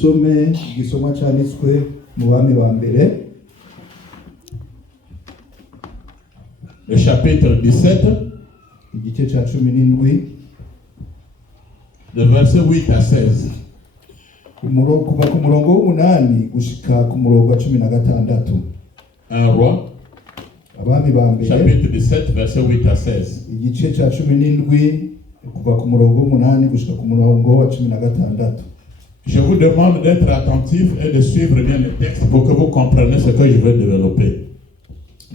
Some igisomwa cyanditswe mu bami ba mbere. Le chapitre 17, Igice cya 17 de verset 8 à 16. kuva ku murongo w'umunani gushika ku murongo wa 16. Un roi, Abami ba mbere chapitre 17, verset 8 à 16. igice cya 17 kuva ku murongo w'umunani gushika ku murongo wa 16. Je vous demande d'être attentif et de suivre bien le texte pour que vous compreniez ce que je vais développer.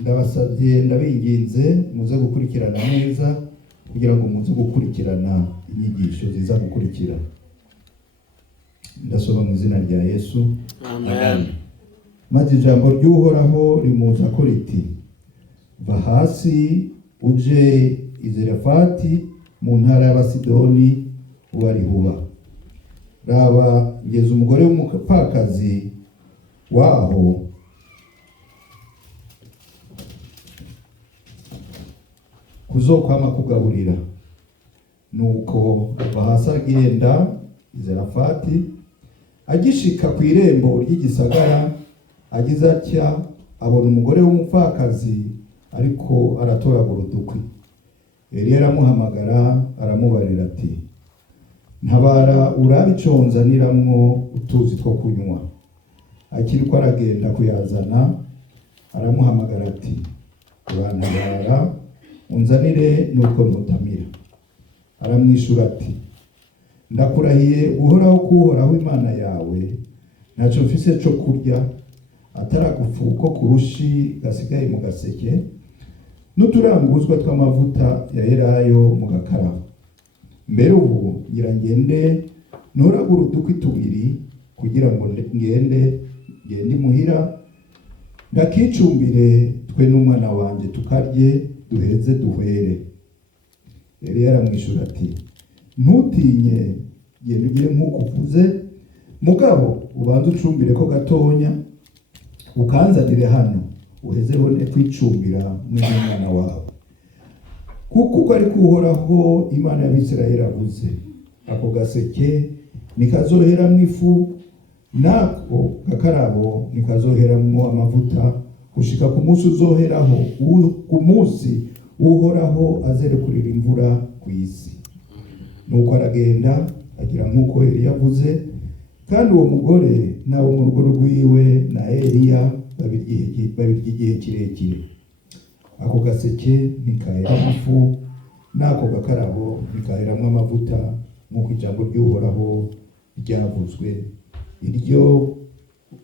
Ndabasabye ndabinginze muze gukurikirana neza kugira ngo muze gukurikirana inyigisho ziza gukurikira. Ndasoma mu izina rya Yesu. Amen. Maze ijambo ry'Uhoraho rimuza ko riti, va hasi uje i Zarefati mu ntara y'Abasidoni uwarihuba. Raba ngeze umugore w'umupfakazi waho kuzokwama kugaburira. Nuko ava hasi agenda i Zarefati, agishika ku irembo ry'igisagara, agize atya abona umugore w'umupfakazi ariko aratoragura udukwi. Eliya aramuhamagara aramubarira ati, ntabara urabe ico nzaniramwo utuzi two kunywa. Akiriko aragenda kuyazana, aramuhamagara ati, urantabara unzanire nuko ntutamira. Aramwishura ati, ndakurahiye uhoraho kuhoraho Imana yawe, ntacyo mfise co kurya atari agafuko ku rushi gasigaye mu gaseke n'uturanguzwa tw'amavuta ya elayo mu gakaramu. Mbere ubu ngira ngende ntoragura udukwi tubiri kugira ngo ngende imuhira ndakicumbire twe n'umwana wanje tukarye duheze duhwere. Eliya aramwishura ati, ntutinye, genda ugire nk'uko uvuze, mugabo ubanze ucumbire ko gatonya ukanzanire hano uheze bone kwicumbira n'umwana wawe. Kuko ari kuhoraho Imana y'Abisirayeli avuze, ako gaseke nikazoheramwo ifu, nako gakarabo nikazoheramwo amavuta, gushika ku munsi uzoheraho, ku munsi uhoraho azerekurira imvura ku isi. Nuko aragenda agira nk'uko Eliya yavuze, kandi uwo mugore n'abo mu rugo rwiwe na Eliya babirya igihe kirekire. Ako gaseke nikaheramwo ifu, n'ako gakarabo nikaheramwo amavuta, nk'uko ijambo ry'Uhoraho ryavuzwe, iryo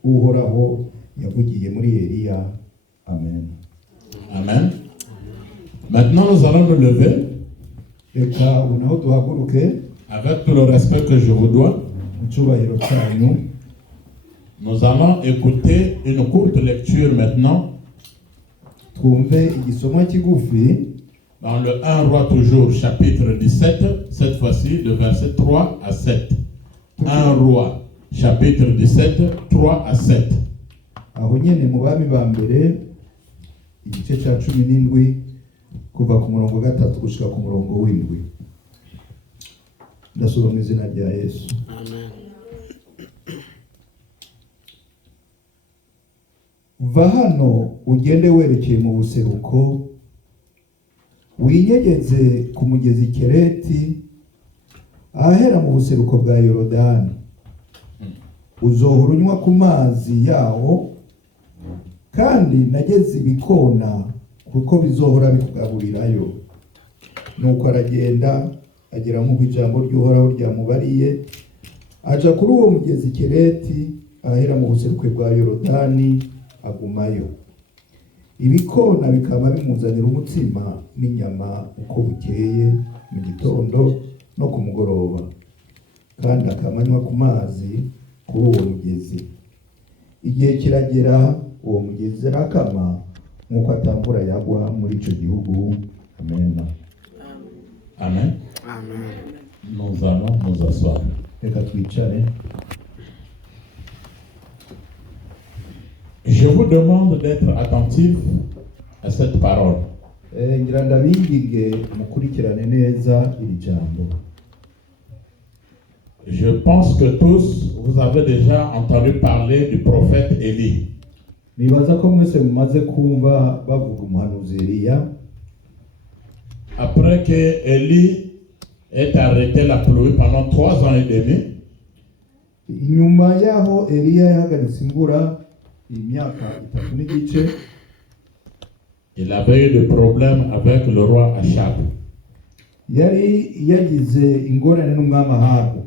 Uhoraho yavugiye muri Eliya. Amen. Amen. Maintenant, nous allons nous lever Reka unaho duhaguruke avec tout le respect que je vous dois. mu cyubahiro cyanyu. Nous allons écouter une courte lecture maintenant Twumve igisomwa kigufi dans le 1 roi toujours, chapitre 17, cette fois-ci de verset 3 à 7. 1 roi, chapitre 17, 3 à 7. aho nyene mu bami ba mbere igice cya 17 kuva ku murongo wa 3 gushika ku murongo w'7. Ndasoma mu izina rya Yesu. Amen. Va hano ugende werekeye mu buseruko, winyegeze ku mugezi Kereti, ahera mu buseruko bwa Yorodani. Uzohora unywa ku mazi yawo, kandi nageze ibikona kuko bizohora bikugaburirayo. Nuko aragenda agera nk'uko ijambo ry'Uhoraho ryamubariye, aja kuri uwo mugezi Kereti ahera mu buseruko bwa Yorodani, agumayo. Ibikona bikaba bimuzanira umutsima n'inyama uko bukeye mu gitondo no ku mugoroba, kandi akamanywa ku mazi kuri uwo mugezi. Igihe kiragera uwo mugezi arakama nk'uko atambura yagwa muri ico gihugu. Amen. Amen. Amen. Nous allons nous asseoir. Reka twicare. Je vous demande d'être attentif à cette parole. Ngira ndabinginge mukurikirane neza iri jambo. Je pense que tous, vous avez déjà entendu parler du prophète Élie. nibaza ko mwese mumaze kumva bavuga umuhanuzi Eliya. Après que Élie ait arrêté la pluie pendant 3 ans et demi, Inyuma yaho Eliya yahagaritse imvura imyaka 3 n'igice, il avait eu des problèmes avec le roi Achab. yari yagize ingorane n'umwami Ahabu.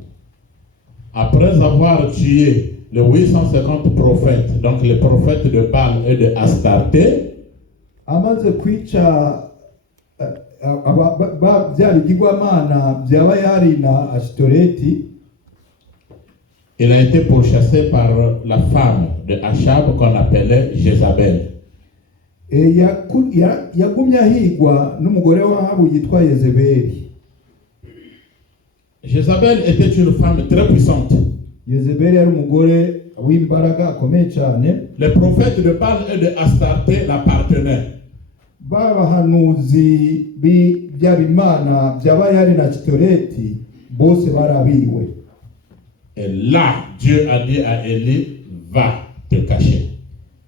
Après avoir tué les 850 prophètes, donc les prophètes de Baal et de Astarté, Amaze kwica bya bigirwamana bya Bayali na Ashitoreti, il a été pourchassé par la femme de Achab qu'on appelait Jézabel. yagumye ahigwa n'umugore w'Ahabu yitwa Yezebeli. Jézabel était une femme très puissante. Yezebeli yari umugore w'imbaraga akomeye cyane. Les prophètes de Baal et de Astarté l'appartenaient. Babahanuzi by'abimana bya Bayali na Ashitoreti bose barabiwe. Et là, Dieu a dit à Élie, va te cacher.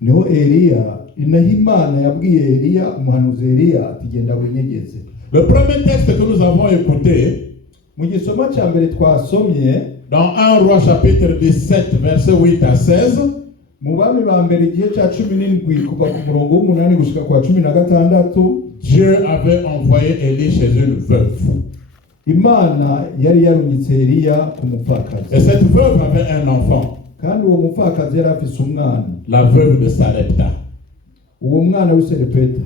Niho Eliya Imana yabwiye Eliya, umuhanuzi Eliya ati genda winyegeze. Le premier texte que nous avons écouté, Mu gisoma cya mbere twasomye dans 1 Roi chapitre 17, verset 8 à 16, mu bami ba mbere igihe cya 17 kuva ku murongo w'8 gushika kwa 16, Dieu avait envoyé Élie chez une veuve. Imana yari yarungitse Eliya ku mupfakazi. Et cette veuve avait un enfant, Kandi uwo mupfakazi yari afise umwana, la veuve de Sarepta. uwo mwana w'Serepeta.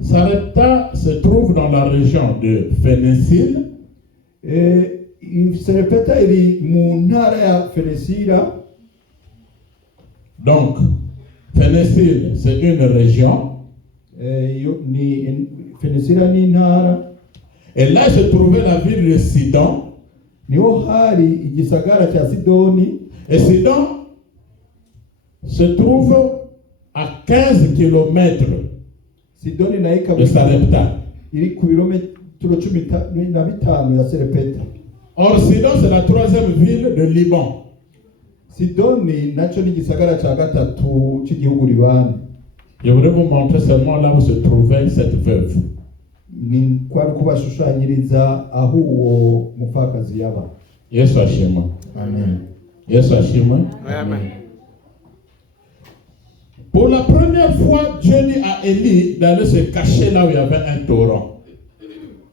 Sarepta se trouve dans la région de Phénicie. Serepeta iri mu ntara ya Fenesira. Donc, Phénicie, c'est une région. Fenesira ni ntara. Et là se trouvait la ville de Sidon. Niho hari igisagara cya Sidoni. Et Sidon se trouve à 15 km Sidoni nayo ikaba de Sarepta. iri ku birometero 15 ya Serepeta. Or, Sidon, c'est la 3e ville de Liban. Sidoni nacyo ni igisagara cya gatatu cy'igihugu Libani. Je voudrais vous montrer seulement là où se trouvait cette veuve. Ni kwari kubashushanyiriza aho uwo mupfakazi yaba. Yesu ashimwe. Amen. Yesu ashimwe. Amen. Pour la première fois, Dieu dit à Élie d'aller se cacher là où il y avait un torrent.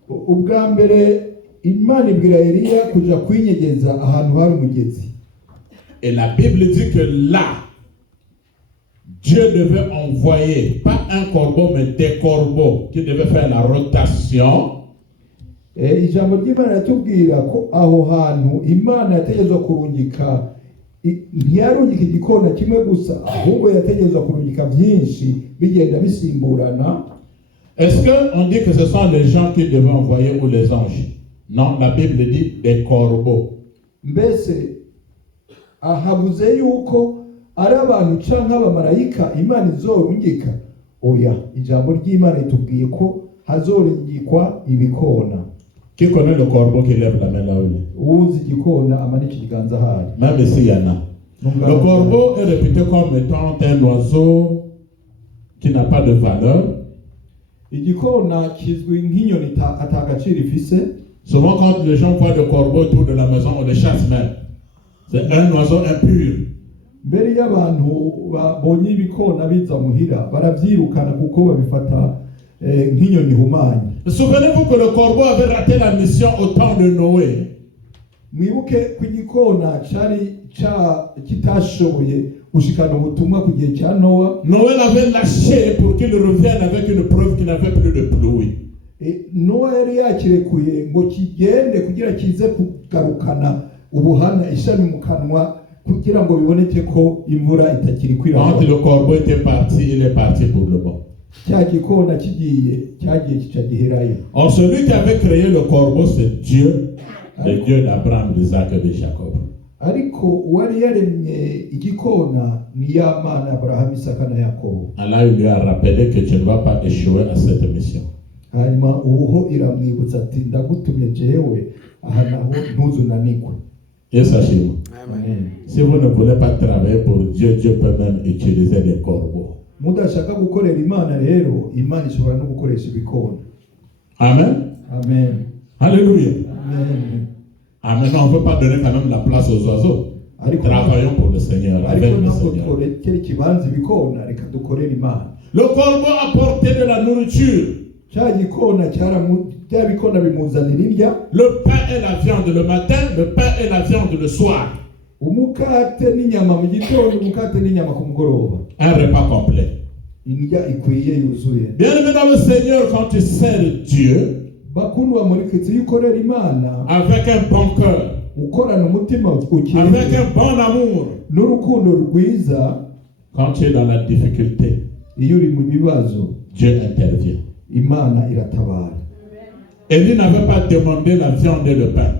Ubwa mbere Imana ibwira Eliya kuja kwinyegeza ahantu hari umugezi. Et la Bible dit que là, Dieu devait envoyer, pas un corbeau, mais des corbeaux qui devaient faire la rotation. Ijambo ry'Imana ratubwira ko aho hantu Imana yategezwa kurungika, ntiyarungika igikona kimwe gusa, ahubwo yategezwa kurungika byinshi bigenda bisimburana. Est-ce qu'on dit que ce sont les gens qui devaient envoyer ou les anges? Non, la Bible dit des corbeaux. Mbese ahabuze yuko ari abantu canke abamarayika Imana izorungika? Oya, ijambo ry'Imana ritubwiye ko hazorungikwa ibikona. Qui connaît le corbeau qui lève la main là où il est? Uzi igikona amanika ikiganza hari. Même ici, il y en a. Le corbeau est réputé comme étant un oiseau qui n'a pas de valeur. Igikona kizwi nk'inyoni atagaciro ifise. Souvent, quand les gens voient le corbeau autour de la maison, on les chasse même. C'est un oiseau impur. Mbere y'abantu babonye ibikona biza muhira baravyirukana kuko babifata nk'inyoni ihumanye. Souvenez-vous que le corbeau avait raté la mission au temps de Noé. Mwibuke ko igikona cari kitashoboye gushikana ubutumwa ku gihe cya Nowa. Noé l'avait lâché pour qu'il revienne avec une preuve qu'il n'avait plus de pluie. Nowa yari yakirekuye ngo kigende kugira kize kugarukana ubuhana ishami mu kanwa kugira ngo biboneke ko imvura itakiri kwiraba. Quand le corbeau était parti, il est parti pour le bon. Cya gikona kigiye cyagiye kicagiherayo. Or, celui qui avait créé le corbeau, c'est Dieu, le Dieu d'Abraham, d'Isaac et de Jacob. Ariko uwari yaremye igikona ni ya Mana Abraham, Isaka na Yakobo. Allah lui a rappelé que tu ne vas pas échouer à cette mission. hanyuma ubuho iramwibutsa ati ndagutumye jewe aha naho ntuzunanirwe. Yesu ashimwe. Amen. Si vous ne voulez pas travailler pour Dieu, Dieu peut même utiliser les corbeaux. Mudashaka gukorera Imana rero, Imana ishobora no gukoresha ibikona. Amen. Amen. Alléluia. Amen. Ah, maintenant, on ne peut pas donner quand même la place aux oiseaux. Travaillons pour le Seigneur, avec le Seigneur. Le corbeau apportait de la nourriture. Le pain et la viande le matin, le pain et la viande le soir. Un repas complet. Bien aimé dans le Seigneur, quand tu sers Dieu avec un bon cœur, avec un bon amour, quand tu es dans la difficulté, Dieu intervient. Élie n'avait pas demandé la viande et le pain.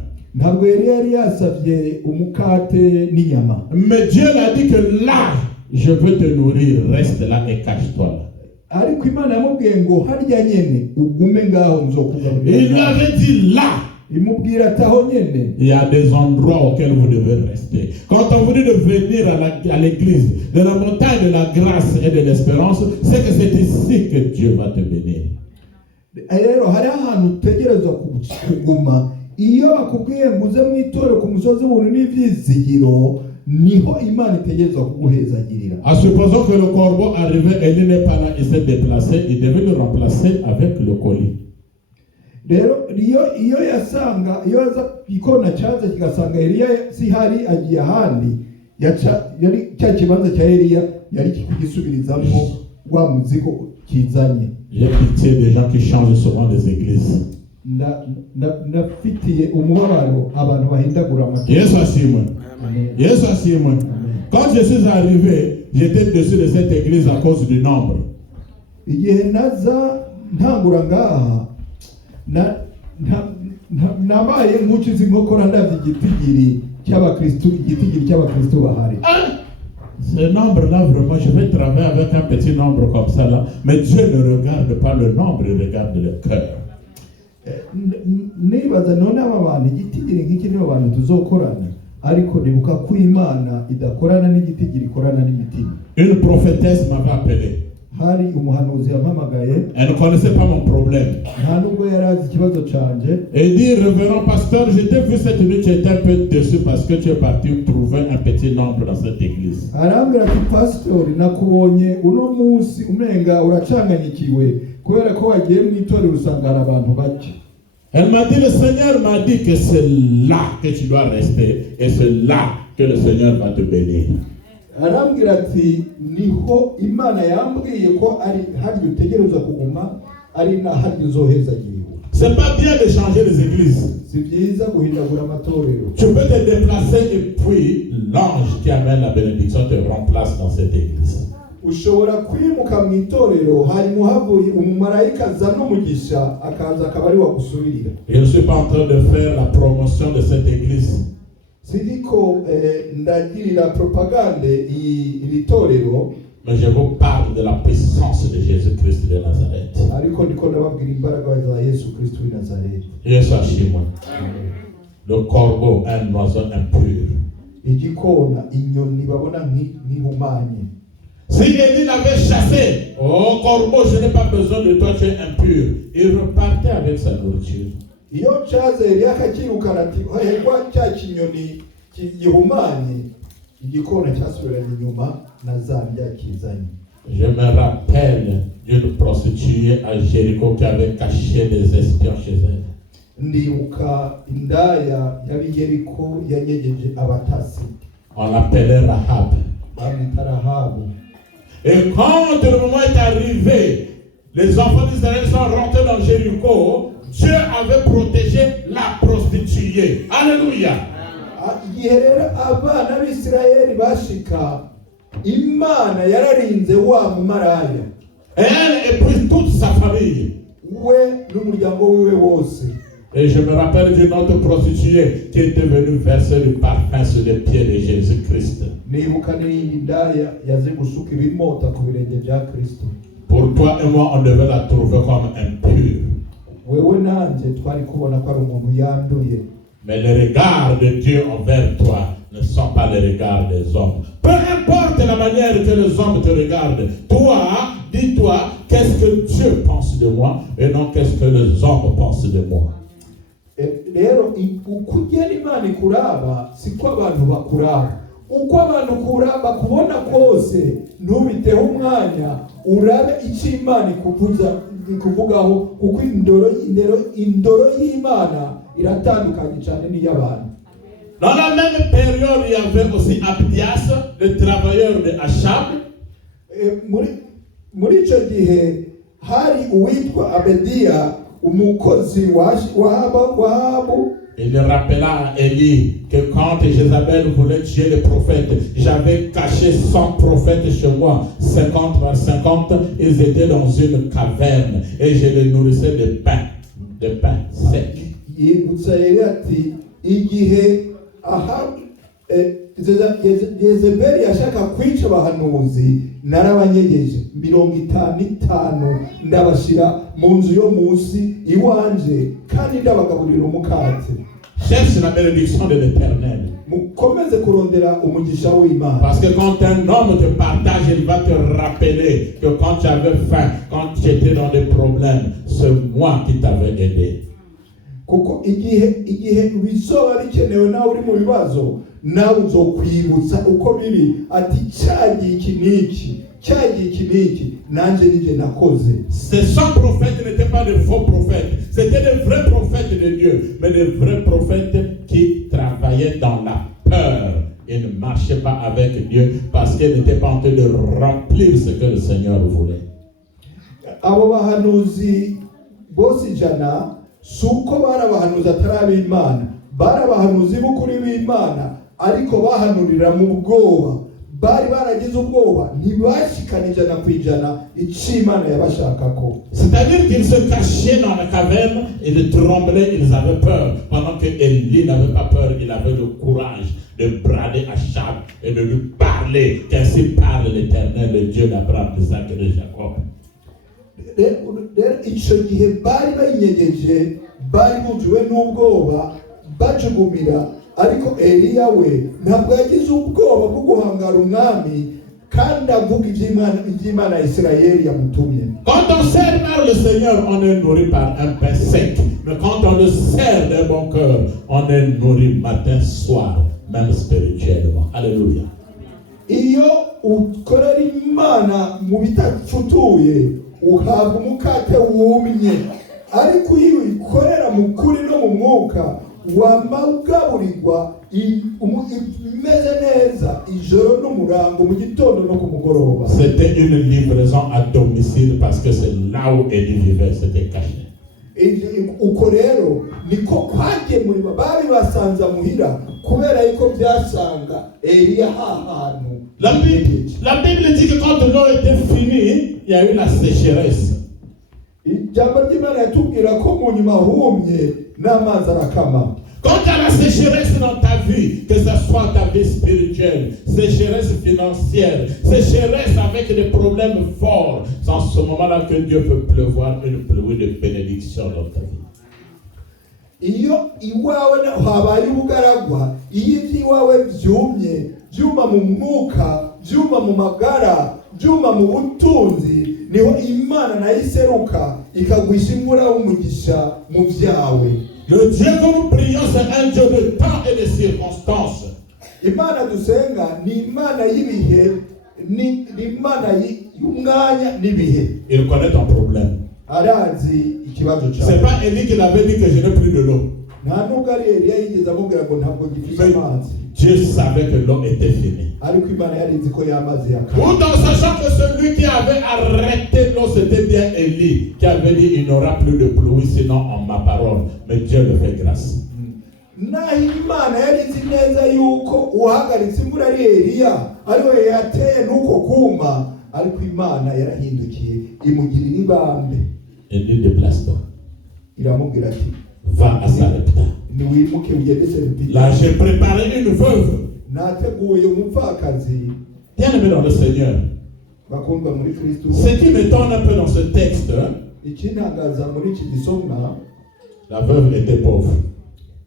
Mais Dieu l'a dit que là, je veux te nourrir, reste là et cache-toi là. Il lui avait dit là. Il y a des endroits auxquels vous devez rester. Quand on vous dit de venir à l'église, de la montagne de la grâce et de l'espérance, c'est que c'est ici que Dieu va te bénir. En supposant que le corbeau arrivait et il n'est pas là, il s'est déplacé, il devait le remplacer avec le colis. Rero iyo yasanga iyo ikona cyaza kigasanga Eliya sihari agiye ahandi yari cya kibanza cya Eliya yari kugisubirizamo wa muzigo kizanye. J'ai pitié des gens qui changent souvent des églises. Ndafitiye umubabaro abantu bahindagura amategeko. Yesu ashimwe. Yesu ashimwe. Quand je suis arrivé, j'étais dessus de cette église à cause du nombre. Igihe naza ntangura ngaha nabaye nk'ukizi nkokora ndavye igitigiri cy'abakristo bahari. Ce nombre-là, vraiment, je vais travailler avec un petit nombre comme ça là, mais Dieu ne regarde pas le nombre, il regarde le cœur. Nibaza none aba bantu igitigiri nk'iki nibo bantu tuzokorana, ariko nibuka ko Imana idakorana n'igitigiri, ikorana n'imitima. Une prophétesse m'avait appelé. Hari umuhanuzi yampamagaye. Elle ne connaissait pas mon problème. Nta nubwo yari azi ikibazo canje. Elle dit, révérend pasteur, je t'ai vu cette nuit, tu étais un peu déçu parce que tu es parti trouver un petit nombre dans cette église. Arambwira ati pastor, nakubonye uno munsi umenga uracanganyikiwe kubera ko wagiye mu itorero usanga abantu bake. Elle m'a dit, le Seigneur m'a dit que c'est là que tu dois rester et c'est là que le Seigneur va te bénir. Arambwira ati niho Imana yambwiye ko ari hari utegereza kuguma ari na hari uzohezagirwa. C'est pas bien de changer les églises. Si byiza guhindagura amatorero. Tu peux te déplacer et puis l'ange qui amène la bénédiction te remplace dans cette église. Ushobora kwimuka mu itorero hanyuma havuye umumarayika azana umugisha akaza akaba ari wagusubirira. Je ne suis pas en train de faire la promotion de cette église. Sidiko ndagirira propagande iri torero, mais je vous parle de la puissance de Jésus-Christ de Nazareth. Ariko ndiko ndababwira imbaraga za Yesu Kristo w'i Nazareth. Yesu ashimwe. Le corbeau, un oiseau impur. Igikona inyoni babona nk'ihumanye. Si Élie l'avait chassé, oh corbeau, je n'ai pas besoin de toi, tu es impur. Il repartait avec sa nourriture. Iyo cyaze Eliya akakirukana ati hehwa cya kinyoni gihumanye, igikona cyasubiranye inyuma na zambya kizanye. Je me rappelle d'une prostituée à Jéricho qui avait caché des espions chez elle. Ndibuka indaya yari Yeriko yanyegeje abatasi. On l'appelait Rahab. Et quand le moment est arrivé, les enfants d'Israël sont rentrés dans Jéricho, Dieu avait protégé la prostituée. Alléluia. Abana b'Israëli bashika, Imana yararinze wa mumaraya. Elle et puis toute sa famille. Et je me rappelle d'une autre prostituée qui était venue verser du parfum sur les pieds de Jésus-Christ. Pour toi et moi, on devait la trouver comme impure. wewe nanje twari kubona ko ari umuntu yanduye. Mais les regards de Dieu envers toi ne sont pas les regards des hommes. Peu importe la manière que les hommes te regardent, toi, dis-toi, qu'est-ce que Dieu pense de moi et non qu'est-ce que les hommes pensent de moi. Rero uko ugena Imana ikuraba siko abantu bakuraba. Uko abantu bakubona kose ntubiteho umwanya urabe icyo Imana ikuvugaho, kuko indoro y'Imana iratandukanye cyane n'iy'abantu. Dans la même période, il y avait aussi Abdias, le travailleur de Achab. Muri icyo gihe hari uwitwa Abediya, umukozi wa Ahabu. Il rappela à Élie que quand Jézabel voulait tuer les prophètes, j'avais caché 100 prophètes chez moi, 50 par 50, ils étaient dans une caverne et je les nourrissais de pain sec. Yibutsa rero ati igihe Yezebeli yashaka kwica abahanuzi narabanyegeje 55 ndabashira mu nzu yo munsi iwanje kandi ndabagaburira umukate. Cherche la bénédiction de l'Éternel. Mukomeze kurondera umugisha w'Imana. Parce que quand un homme te partage, il va te rappeler que quand tu avais faim, quand tu étais dans des problèmes, c'est moi qui t'avais aidé. Kuko igihe bizoba bikenewe nawe uri mu bibazo, nawe uzokwibutsa uko biri ati cyagiye iki niki nanje nije nakoze. Ces 100 prophètes n'étaient pas de faux prophètes, c'était des vrais prophètes de Dieu, mais des vrais prophètes qui travaillaient dans la peur. Ils ne marchaient pas avec Dieu parce qu'ils n'étaient pas en train de remplir ce que le Seigneur voulait. Abo bahanuzi bose ijana suko barabahanuzi atari Imana, barabahanuzi b'ukuri b'Imana, ariko bahanurira mu bwoba. Bari baragize ubwoba, ntibashikana ijana ku ijana icyo Imana yabashakako. C'est-à-dire qu'ils se cachaient dans la caverne, ils tremblaient, ils avaient peur. Pendant que Élie n'avait pas peur, il avait le courage de brader Achab et de lui parler. Qu'ainsi parle l'Éternel, le Dieu d'Abraham, d'Isaac et de Jacob. Icyo gihe bari bayinyegeje, bari buzuwe n'ubwoba, bajugumira, ariko Eliya we ntabwo yagize ubwoba bwo guhangara umwami kandi avuga iby'Imana ya Isirayeli yamutumye. Quand on sert par le Seigneur, on est nourri par un pain sec. Mais quand on le sert d'un bon cœur, on est nourri matin, soir, même spirituellement. Alléluia. Iyo ukorera Imana mu bitafutuye, uhabwa umukate wumye, ariko iyo ukorera mu kuri no mu mwuka, wamagaburirwa imeze neza ijoro n'umurango mu gitondo no ku mugoroba. C'était une livraison à domicile parce que c'est là où Élie vivait, c'était caché. Uko rero niko kwagiye muri bari basanza muhira kubera yuko byasanga Eliya ahantu. La Bible dit que quand l'eau était finie, il y a eu la sécheresse. Ijambo ry'Imana yatubwira ko mu nyuma humye n'amazi arakama. Quand il y a la sécheresse dans ta vie, que ce soit ta vie spirituelle, sécheresse financière, sécheresse avec des problèmes forts, c'est en ce moment-là que Dieu peut pleuvoir une pluie de bénédiction dans ta vie. Iyo iwawe habaye ubugaragwa, iyo iwawe byumye, byuma mu mwuka, byuma mu magara, byuma mu butunzi, niho Imana nayo iseruka ikagwisha imvura y'umugisha mu byawe. Le Dieu que nous prions, c'est un Dieu de temps et de circonstances. Imana dusenga ni Imana y'ibihe, ni Imana y'umwanya n'ibihe. Il connaît ton problème. Arazi ikibazo cyawe. C'est pas Élie qui l'avait dit que je n'ai plus de l'eau. Nta nubwo ari Eliya yigeze amubwira ngo ntabwo gifite amazi. Dieu savait que l'eau était finie. Ariko Imana yari izi ko y'amazi yakama. Tout en sachant que celui qui avait arrêté l'eau, c'était bien Élie, qui avait dit il n'aura plus de pluie sinon en ma parole. Mais Dieu le fait grâce. Naho Imana yari izi neza yuko uhagaritse imvura ari Eliya, ariwe yateye nuko kuma, ariko Imana yarahindukiye imugirira ibambe. Élie, déplace-toi. Iramubwira ati va à Sarepta. niwimuke ugende Sarepta. Là, j'ai préparé une veuve. Nateguye umupfakazi. Bien aimé dans le Seigneur. Bakundwa muri Kristo. Ce qui m'étonne un peu dans ce texte, ikintangaza muri iki gisomwa, la veuve était pauvre.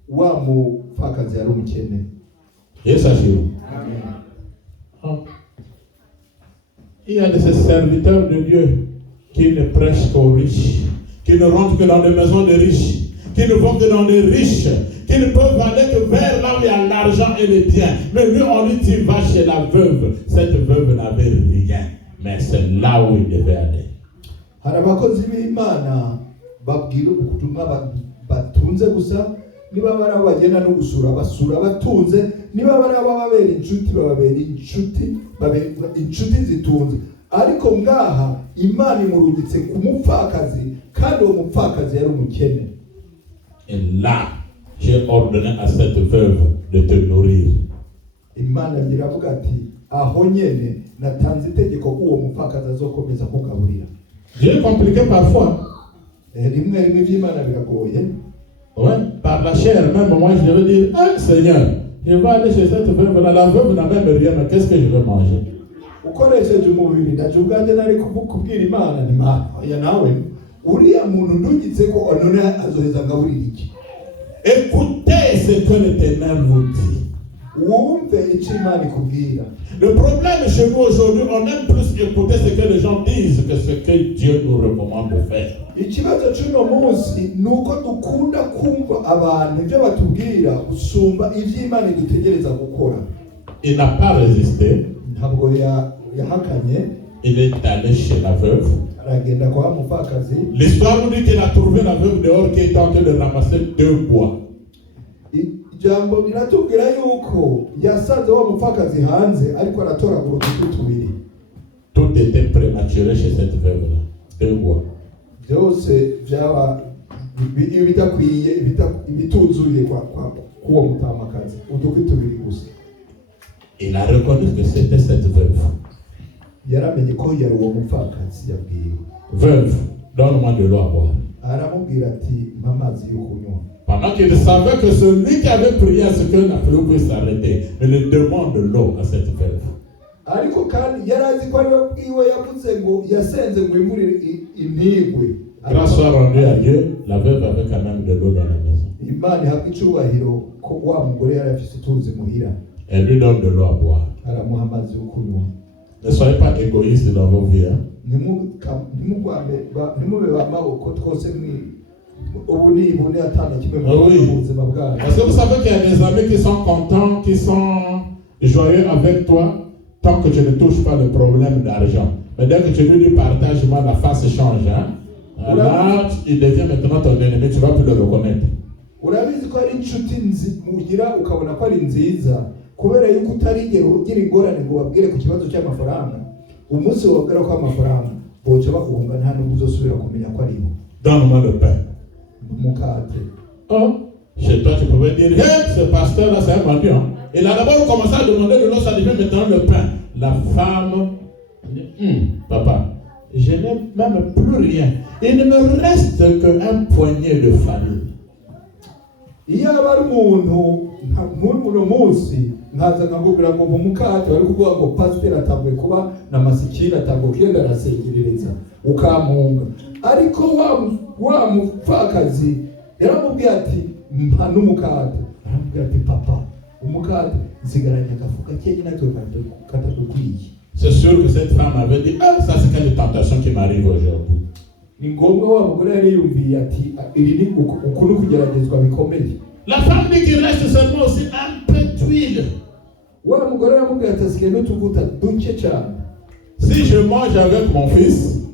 wa mupfakazi yari umukene. Et sachez-vous, il y a de ces serviteurs de Dieu qui ne prêchent qu'aux riches, qui ne rentrent que dans des maisons de riches, qui ne vont que dans des riches, qui ne peuvent aller que vers là où il y a l'argent et les biens. Mais lui, on lui dit, va chez la veuve. Cette veuve n'avait rien, mais c'est là où il devait aller. Hari abakozi b'Imana babwira ubutumwa batunze gusa, niba bari abo bagenda no gusura basura batunze, niba bari abo babera inshuti bababera inshuti zitunze. Ariko ngaha Imana imurungitse ku mupfakazi, kandi uwo mupfakazi yari umukene. Et là, j'ai ordonné à cette veuve de te nourrir. Imana iravuga ati, aho nyene natanze itegeko ko uwo mupfakazi azokomeza kugaburira. J'ai compliqué parfois. Rimwe rimwe by'Imana biragoye. Ouais, par la chair, même moi je devais dire, ah Seigneur, je vais aller chez cette veuve-là. La veuve n'a même rien, mais qu'est-ce que je vais manger? Ukoresheje umubiri ndaje ubwanjye nari kubwira Imana ni Imana ya nawe uriya muntu ndugitse ko none azoheza ngaburira iki. Écoutez ce que l'Éternel vous dit. Wumve icyo Imana ikubwira. Le problème chez nous aujourd'hui, on aime plus écouter ce que les gens disent que ce que Dieu nous recommande de faire. Ikibazo cy'uno munsi ni uko dukunda kumva abantu ibyo batubwira usumba ibyo Imana idutegereza gukora. Il n'a pas résisté. Ntabwo yahakanye. Il est allé chez la veuve. Aragenda kwa mupfakazi. L'histoire nous dit qu'il a trouvé la veuve dehors qui était en train de ramasser 2 bois. Ijambo riratubwira yuko yasanze wa mupfakazi hanze ariko aratoragura uduti tubiri. Tout était prématuré chez cette veuve-là. 2 bois. Byose byaba bidakwiye ibituzuye kuwo mutamakazi uduti tubiri gusa. Il a reconnu que c'était cette veuve. Yaramenye ko yari uwo mupfakazi yabwiwe. Veuve, donne-moi de l'eau à boire. Aramubwira ati mpa amazi yo kunywa. Pendant qu'il savait que celui qui avait prié à ce que la pluie puisse s'arrêter, il lui demande de l'eau à cette veuve. Ariko kandi yarazi ko ariwe bwiwe yavuze ngo yasenze ngo imvura inigwe. Grâce soit rendue à Dieu, la veuve avait quand même de l'eau dans la maison. Imana ihabwa icyubahiro ko wa mugore yari afite utuzi muhira. Elle lui donne de l'eau à boire. Aramuha amazi yo kunywa. Ne soyez pas égoïstes dans vos vies. Oui. Parce que vous savez qu'il y a des amis qui sont contents, qui sont joyeux avec toi, tant que tu ne touches pas le problème d'argent. Mais dès que tu lui dis partage-moi, la face change. Hein? Là, il devient maintenant ton ennemi, tu ne vas plus le reconnaître. Urabizi ko ari inshuti mugira ukabona ko ari nziza kubera yuko utarigera ugira ingorane ngo babwire ku kibazo cy'amafaranga. Umunsi wabwira ko amafaranga boca bakunga nta nubwo uzosubira kumenya ko ari bo. Donne-moi le pain. Mukate. Oh, chez toi tu pouvais dire, hey, ce pasteur là c'est un mendiant. Il a d'abord commencé à demander de l'eau, ça devient maintenant le pain. La femme dit, papa, je n'ai même plus rien. Il ne me reste qu'un poignet de farine. Iyo abari umuntu uno munsi nkaza nkakubwira ngo mu mukate bari kuvuga ngo pasiteri atabwe kuba na masikini atabwe kugenda arasengerereza ukamunga, ariko wa mupfakazi yaramubwiye ati mpa n'umukate. Aramubwira ati papa, umukate nsigaranye agafuka kenye natwe katadukwiye. C'est sûr que cette femme avait dit, ah, ça c'est quelle tentation qui m'arrive aujourd'hui. Ni ngombwa wa mugore yari yumviye ati iri ni ukuri kugeragezwa bikomeye. La femme dit qu'il reste seulement aussi un peu d'huile. Wa mugore yaramubwiye ati asigaye n'utuvuta duke cyane. Si je mange avec mon fils,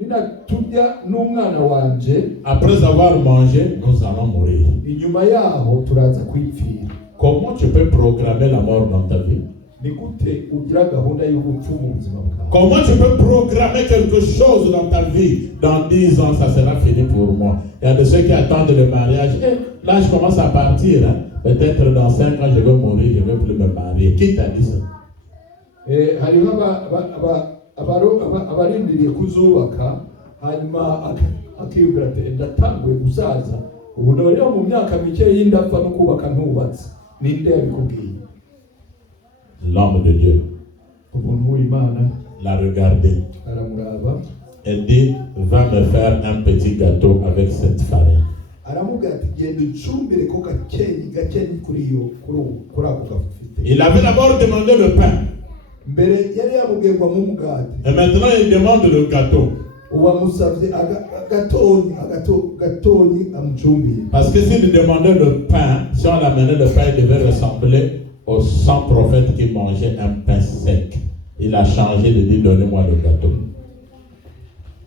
nina turya n'umwana wanje, après avoir mangé, nous allons mourir. Inyuma yaho turaza kwipfira. Comment tu peux programmer la mort dans ta vie? Comment tu peux programmer quelque chose dans ta vie? Dans 10 ans, ça sera fini pour moi. Il y a de ceux qui attendent le mariage. Là, je commence à partir. Hein. Peut-être dans 5 ans, je vais mourir, je ne vais plus me marier. Qui t'a dit ça? Abarindiriye kuzubaka hanyuma akiyubwira ati ndatanguye gusaza ubu rero mu myaka mike y'indapfa no kubaka ntubatse. Ninde yabikubwiye? L'homme de Dieu umuntu w'Imana l'a regardé. Aramuraba. Elle dit, va me faire un petit gâteau avec cette farine. aramubwira ati genda ucumbire ko gakenyi kuri ako gafite. Il avait d'abord demandé le pain. Mbere yari yamubwiye ngo amumugati. Et maintenant il demande le gâteau. Uwamusavye gatonyi amucumbire. Parce que s'il demandait le pain, si on l'amenait le pain, il devait ressembler aux 100 prophètes qui mangeaient un pain sec. Il a changé de dire, donnez-moi le gâteau.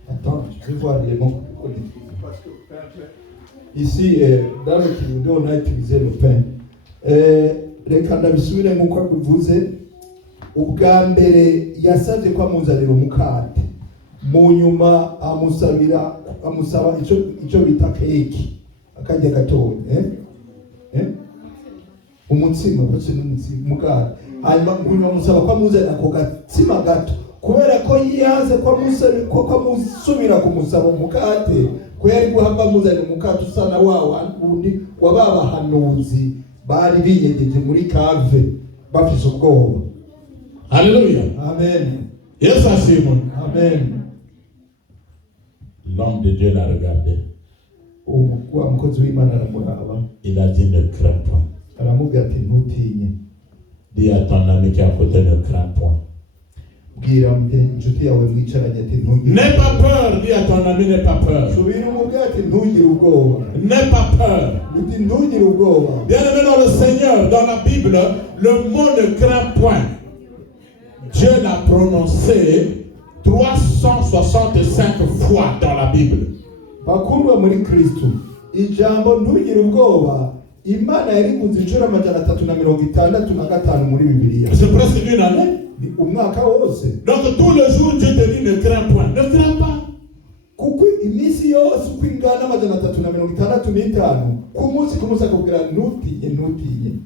Attends, je vais voir les mots. Parce que ici, dans le Kirundi, on a utilisé le pain. Reka ndabisubire nk'uko bivuze, ubwa mbere yasabye ko amuzanira umukate, mu nyuma amusaba icyo bita keki, akajya gatonya, umutsima, umukate. Hanyuma nyuma amusaba ko amuzanira ako gatsima gato, kubera ko yiyanze ko amusubira kumusaba umukate, ko yari guhabwa amuzanira umukate usa na wa wundi w'abahanuzi bari biyegeje muri kave bafise ubwoba. Alléluia. Amen. Yes, Simon. Amen. L'homme de Dieu l'a regardé. Umukozi w'Imana aramuraba. Il a dit, ne crains point. Aramubwira ati ntutinye. Dis à ton ami qui est à côté, ne crains point. Bwira inshuti yawe mwicaranye ati ntugire. N'aie pas peur, dis à ton ami, n'aie pas peur. Subira umubwira ati ntugire ubwoba. N'aie pas peur. Uti ntugire ubwoba. Bien-aimé dans le Seigneur, dans la Bible, le mot ne crains point. Dieu l'a prononcé 365 fois dans la Bible. Bakundwa muri Kristo, ijambo ntugire ubwoba Imana yariguze inshuro 365 muri Bibiliya. C'est presque une année. Umwaka wose. Donc tous les jours Dieu te dit ne crains point. Ne crains pas. Kuko imisi yose uko ingana 365 ku munsi akubwira ntutinye.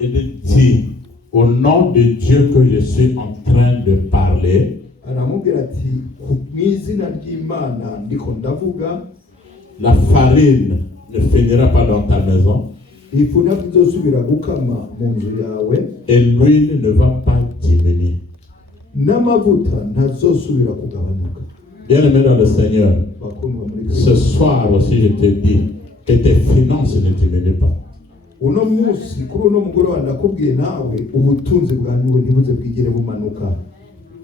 Et de dire au nom de Dieu que je suis en train de parler. Aramubwira ati ku izina ry'Imana ndiko ndavuga. La farine ne finira pas dans ta maison. Ifuna bizosubira gukama mu nzu yawe. Et l'huile ne va pas diminuer. N'amavuta ntazosubira kugabanuka. Bien-aimé dans le Seigneur, ce soir aussi je te dis que tes finances ne diminuent pas. Uno munsi kuri uno mugoroba ndakubwiye nawe ubutunzi bwanyu ntibuze bwigere bumanuka.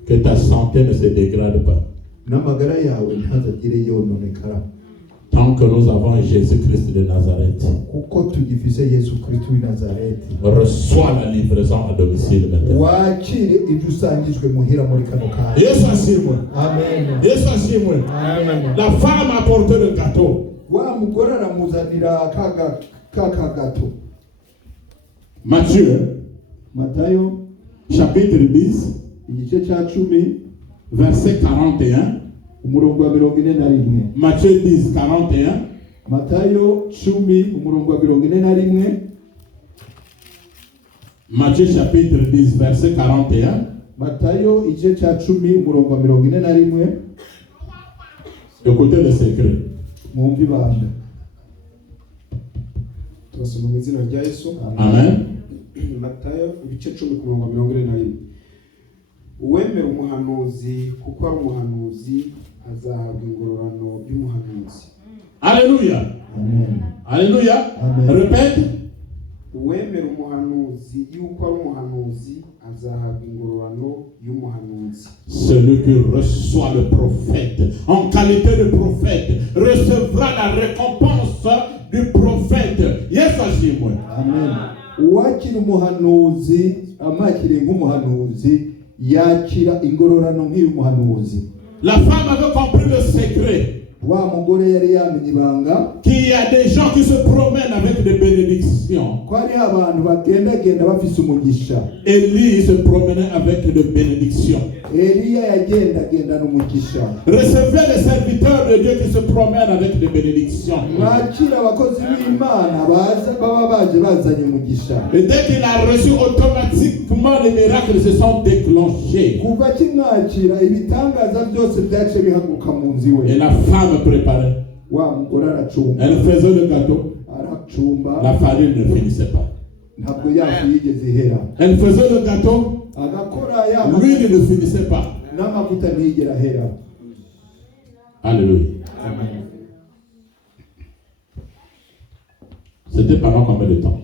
Que ta santé ne se dégrade pas. N'amagara yawe ntazagire yononekara. Tant que nous avons Jésus-Christ de Nazareth, kuko tugifise Yesu Kristo w'i Nazareti, reçois la livraison à domicile maintenant. Wakire ibyo usangijwe muhira muri kano kanya. Yesu ashimwe. Amen. Yesu ashimwe. Amen. La femme a porté le gâteau. Wa mugore aramuzanira kaka gato. Matayo chapitre 10 igice cya 10 verset 41. Umurongo wa 41. Matthieu 10 41. Matayo 10 umurongo wa 41. Matthieu chapitre 10 verset 41. Matayo igice cya 10 umurongo wa 41. Écoutez le secret. Mwumvi banda. Turasoma mu izina rya Yesu. Amen. Matayo ibice 10 ku murongo wa 41. Uwemera umuhanuzi kuko ari umuhanuzi azahabwa ingororano y'umuhanuzi. Alléluia. Amen. Alléluia. Amen. Répète. Uwemera umuhanuzi yuko ari umuhanuzi azahabwa ingororano y'umuhanuzi. Celui qui reçoit le prophète en qualité de prophète recevra la récompense du prophète. Yes, ashimwe. Amen. Uwakira umuhanuzi amakire nk'umuhanuzi yakira ingororano nk'iy'umuhanuzi. La femme avait compris le secret. Wa mugore yari yamenye ibanga Qu'il y a des gens qui se promènent avec des bénédictions. ko hari abantu bagendagenda bafise umugisha. Élie se promenait avec des bénédictions. Eliya yagendagendana umugisha. Recevez les serviteurs de Dieu qui se promènent avec des bénédictions. Mwakira abakozi b'Imana baba baje bazanye umugisha. Et dès qu'il a reçu, automatiquement les miracles se sont déclenchés. Kuva kimwakira ibitangaza byose byace bihaguka mu nzi we. Et la femme préparait. Wa mugore aracumba. Elle faisait le gâteau. Aracumba. La farine ne finissait pas. Ntabwo yafu yigeze ihera. Elle faisait le gâteau. Agakora ya L'huile ne finissait pas. n'amavuta ntiyigera ahera. Alléluia. C'était pendant combien de temps?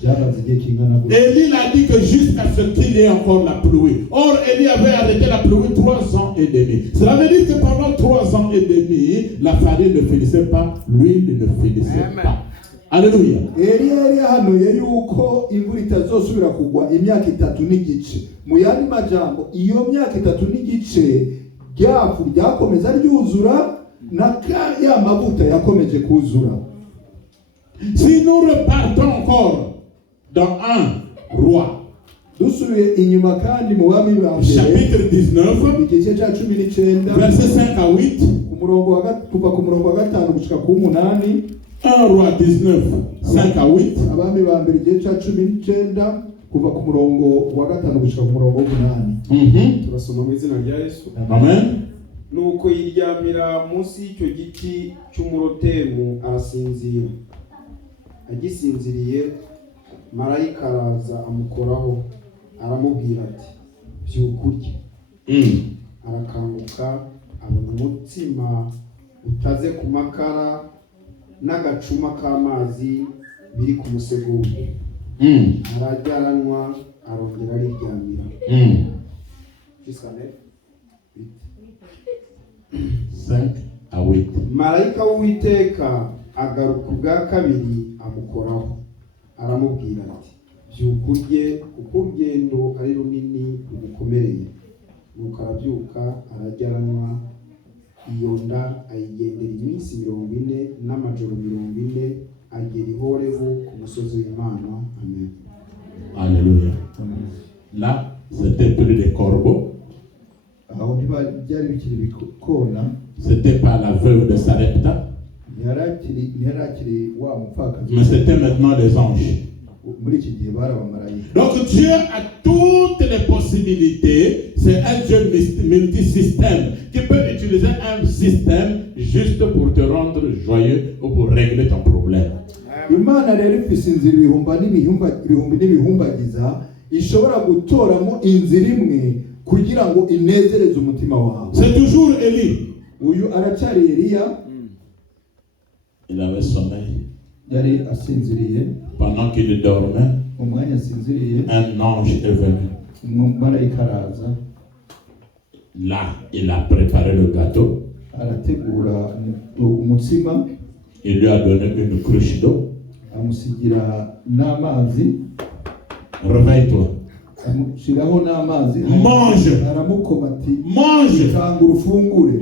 Élie a dit que jusqu'à ce qu'il y ait encore la pluie. Or, Élie avait arrêté la pluie 3 ans et demi. Cela veut dire que pendant 3 ans et demi, la farine ne finissait pas, l'huile ne finissait pas. Alléluia. Eliya yahanuye yuko imvura itazosubira kugwa imyaka 3 n'igice. Mu yandi majambo iyo myaka 3 n'igice ryafu ryakomeza ryuzura na ya mavuta yakomeje kuzura. Si nous repartons encore dans 1 roi, dusubiye inyuma kandi mu bami ba chapitre 19, igice cya 19 verset 5 à 8, kuva ku murongo wa 5 gushika ku 8. 1 roi 19, 5 à 8. Abami ba mbere igice cya 19 kuva ku murongo wa 5 gushika ku murongo wa 8. Turasoma mu izina rya Yesu. Amen. Nuko yiryamira munsi y'icyo giti cy'umurotemu arasinzira. Agisinziriye marayika araza amukoraho aramubwira ati byukurye. Arakanguka abona umutsima utaze ku makara n'agacuma k'amazi biri ku musego we. Arajyaranwa arongera ariryamira. Jusqu'à 5 à 8. Marayika w'Uwiteka agaruka ubwa kabiri amukoraho aramubwira ati byukurye kuko urugendo ari runini rugukomereye. Nuko arabyuka arajyaranwa iyo nda ayigendera iminsi 40 n'amajoro 40 agera i Horebu ku musozi w'Imana. Amen. Alléluia. Là, c'était plus des corbeaux. C'était pas la veuve de Sarepta, mais c'était maintenant des anges. Donc Dieu a toutes les possibilités. C'est un Dieu multisystème qui peut utiliser un système juste pour te rendre joyeux ou pour régler ton problème. Imana rero ifise inzira ibihumbi n'ibihumbagiza ishobora gutoramo inzira imwe kugira ngo inezereze umutima wawe. C'est toujours Élie. Uyu aracari Eliya. Il avait sommeil. Yari asinziriye. Pendant qu'il dormait, umwanya asinziriye, un ange est venu. Marayika araza. Là, il a préparé le gâteau. Arategura umutsima. Il lui a donné une cruche d'eau. Amusigira n'amazi. Réveille-toi. Mange. Mange.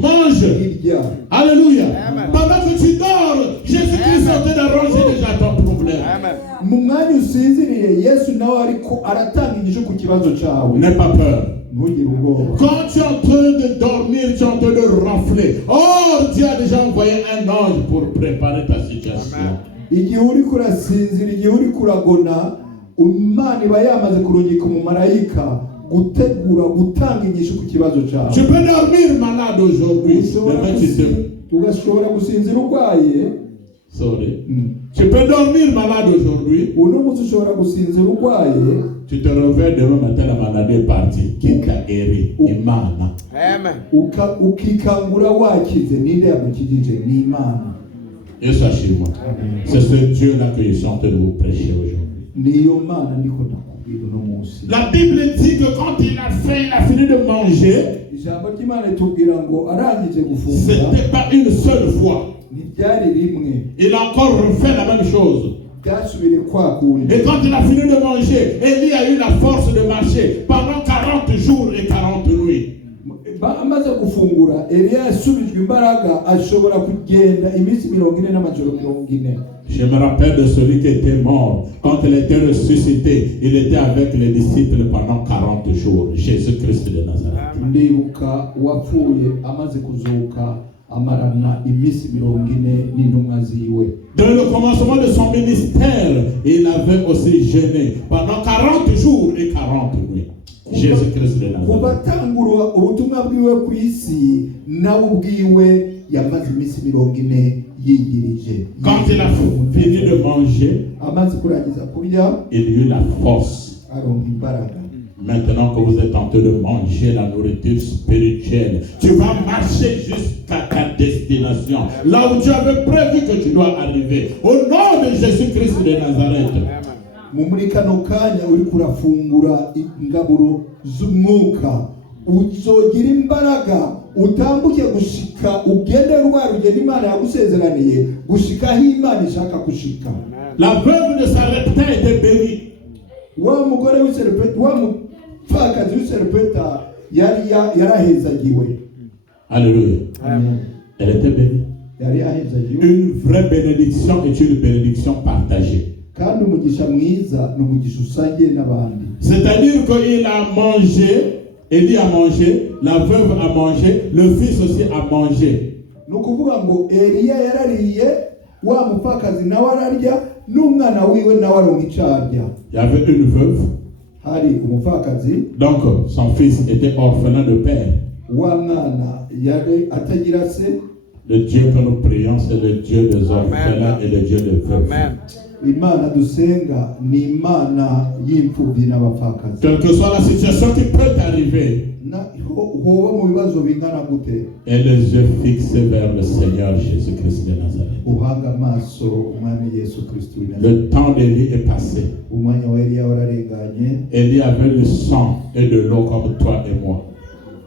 Mange. Alléluia. Pendant que tu dors, Jésus-Christ est en train d'arranger déjà ton problème. N'aie pas peur. Quand tu es en train de dormir, tu es en train de ronfler. Oh, Dieu a déjà envoyé un ange pour préparer ta situation. Tu peux dormir malade aujourd'hui. Sorry. Tu peux dormir malade aujourd'hui. Tu te réveilles demain matin, la maladie est partie. Qui t'a guéri? Imana. Amen. Et sachez-moi, c'est ce Dieu-là que je suis en train de vous prêcher aujourd'hui. La Bible dit que quand il a fini de manger, c'était pas une seule fois. Il a encore refait la même chose. Et quand il a fini de manger, Élie a eu la force de marcher pendant 40 jours et 40 nuits. Je me rappelle de celui qui était mort. Quand il était ressuscité, il était avec les disciples pendant 40 jours. Jésus-Christ de Nazareth. Dans le commencement de son ministère, il avait aussi jeûné pendant 40 jours et 40 nuits. Jésus-Christ de Nazareth. Quand il a fini de manger, il eut la force Maintenant que vous êtes en train de manger la nourriture spirituelle, tu vas marcher jusqu'à ta destination, là où tu avais prévu que tu dois arriver. Au nom de Jésus-Christ de Nazareth. muri kano kanya uri kurafungura ingaburo z'umwuka uzogira imbaraga utambuke gushika ugende rwa rugendo Imana yagusezeraniye gushika aho Imana ishaka gushika. La veuve de Sarepta était bénie. Wa mugore w'Isarepta, wa mupfakazi w'Isarepta yarahezagiwe. Alléluia. Amen. Elle était bénie. Yari yahezagiwe. Une vraie bénédiction est une bénédiction partagée. Kandi umugisha mwiza n'umugisha usangiye n'abandi. C'est-à-dire qu'il a mangé, Élie a mangé, la veuve a mangé, le fils aussi a mangé. Nukuvuga ngo Eliya yarariye, wa mupfakazi nawe ararya, n'umwana wiwe nawe aronka icarya. Il y avait une veuve. Hari umupfakazi. Donc son fils était orphelin de père. Wa mwana yari atagira se. Le Dieu que nous prions, c'est le Dieu des orphelins et le Dieu des veuves. Amen. Imana dusenga ni Imana y'imfubyi n'abapfakazi. Quelle que soit la situation qui peut arriver, Hoba mu bibazo bingana gute, et les yeux fixés vers le Seigneur Jésus-Christ de Nazareth. uhanga amaso umwami Yesu Kristo w'i Nazareti. Le temps d'Élie est passé. Umwanya wa Eliya wararenganye. Élie avait le sang et de l'eau comme toi et moi.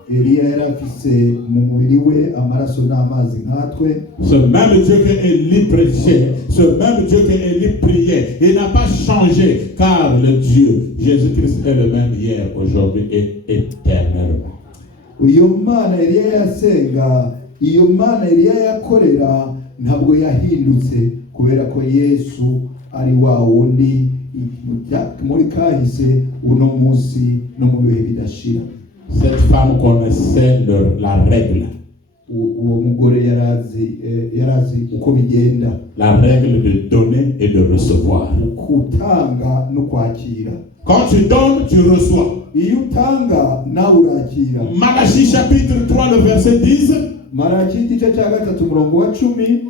Eliya yari afise mu mubiri we amaraso n'amazi nkatwe. Ce même Dieu que Élie prêchait, ce même Dieu que Élie priait, il n'a pas changé, car le Dieu, Jésus-Christ est le même hier, aujourd'hui et éternellement. Iyo Mana Eliya yasenga, iyo Mana Eliya yakorera ntabwo yahindutse, kubera ko Yesu ari wa wundi muri kahise uno munsi no mu bihe bidashira. Cette femme connaissait la règle. Uwo mugore yarazi uko bigenda. La règle de donner et de recevoir. Kutanga no kwakira. Quand tu donnes, tu reçois. Iyo utanga nawe urakira. Malachie chapitre 3, le verset 10. Malaki igice cya 3 umurongo wa 10.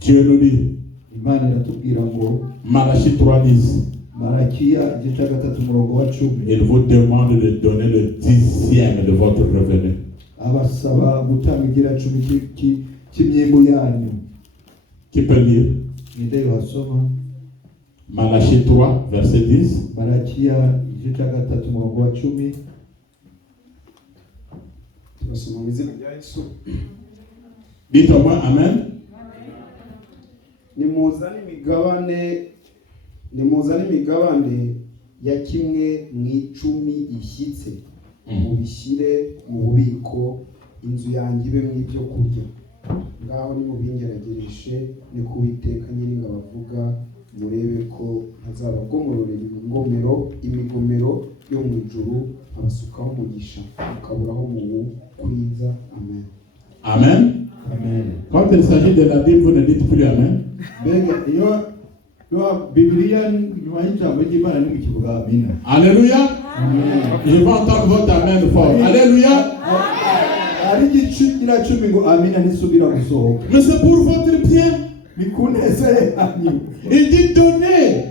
Dieu nous dit. Imana iratubwira ngo Malachie 3, 10. Malakiya igice cya 3 umurongo wa 10. Il vous demande de donner le 10e de votre revenu. Abasaba gutanga igira 10 cy'imyembo yanyu. Qui peut lire? Ninde wasoma? Malachie 3, verset 10. Malakiya igice cya 3 umurongo wa 10. Turasoma mu izina rya Yesu. Dites-moi Amen. Nimuzane imigabane ya kimwe mu 10 ishyitse, mubishyire mu bubiko, inzu yanjye ibe mu ibyo kurya. Ngaho nimubingeragereshe, ni ku Uwiteka Nyiringabo avuga, murebe ko ntazabagomororera imigomero yo mu ijuru, abasukaho umugisha, mukaburaho mu kwiza. Amen. Amen. Amen. Quand il s'agit de la Bible, vous ne dites plus Amen. Bega yo Bibiliya nyuma y'ijambo ry'Imana ni mukivuga amina. Alléluia. Amen. Je vais entendre votre Amen fort. Alléluia. Ari gicira 10 ngo amina nisubira gusohoka. Mais c'est pour votre bien. Bikuneze yanyu. Il dit donner.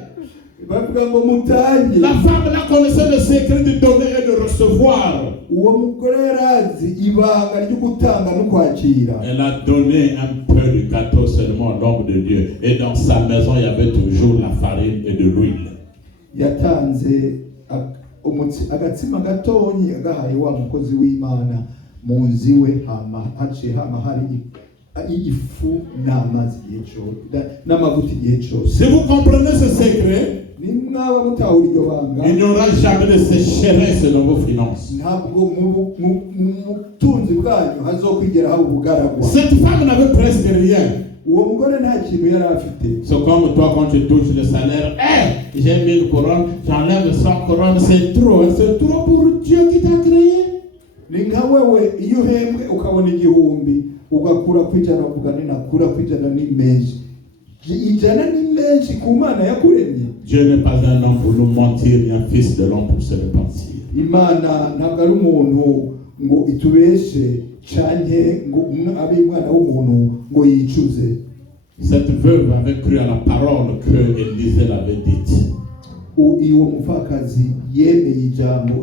Bavuga ngo mutange. La femme là connaissait le secret de donner et de recevoir. Uwo mugore yarazi ibanga ryo gutanga no kwakira. Elle a donné un peu de gâteau seulement à l'homme de Dieu. Et dans sa maison, il y avait toujours la farine et de l'huile. Yatanze agatsima gatonyi agahaye wa mukozi w'Imana mu nzi we, haciye hari ifu n'amazi igihe cyose n'amavuta igihe cyose. Si vous comprenez ce secret, nimwaba mutahura iryo banga, il n'y aura jamais de sécheresse dans vos finances. ntabwo mu butunzi bwanyu hazokwigera haba ubugaragwa. Cette femme n'avait presque rien. Uwo mugore nta kintu yari afite. C'est comme toi quand tu touches le salaire. J'ai 1000 couronnes, j'enlève 100 couronnes, c'est trop pour Dieu qui t'a créé. Ni nka wewe iyo uhembwe ukabona igihumbi ugakura kwijana, uvuga ni nakura kwijana ni menshi. Ijana ni menshi ku Mana yakuremye. Dieu n'est pas un homme pour nous mentir, ni un fils de l'homme pour se repentir. Imana ntabwo ari umuntu ngo itubeshe canke ngo abe umwana w'umuntu ngo yicuze. Cette veuve avait cru à la parole que Élisée l'avait dite. uwo mupfakazi yemeye ijambo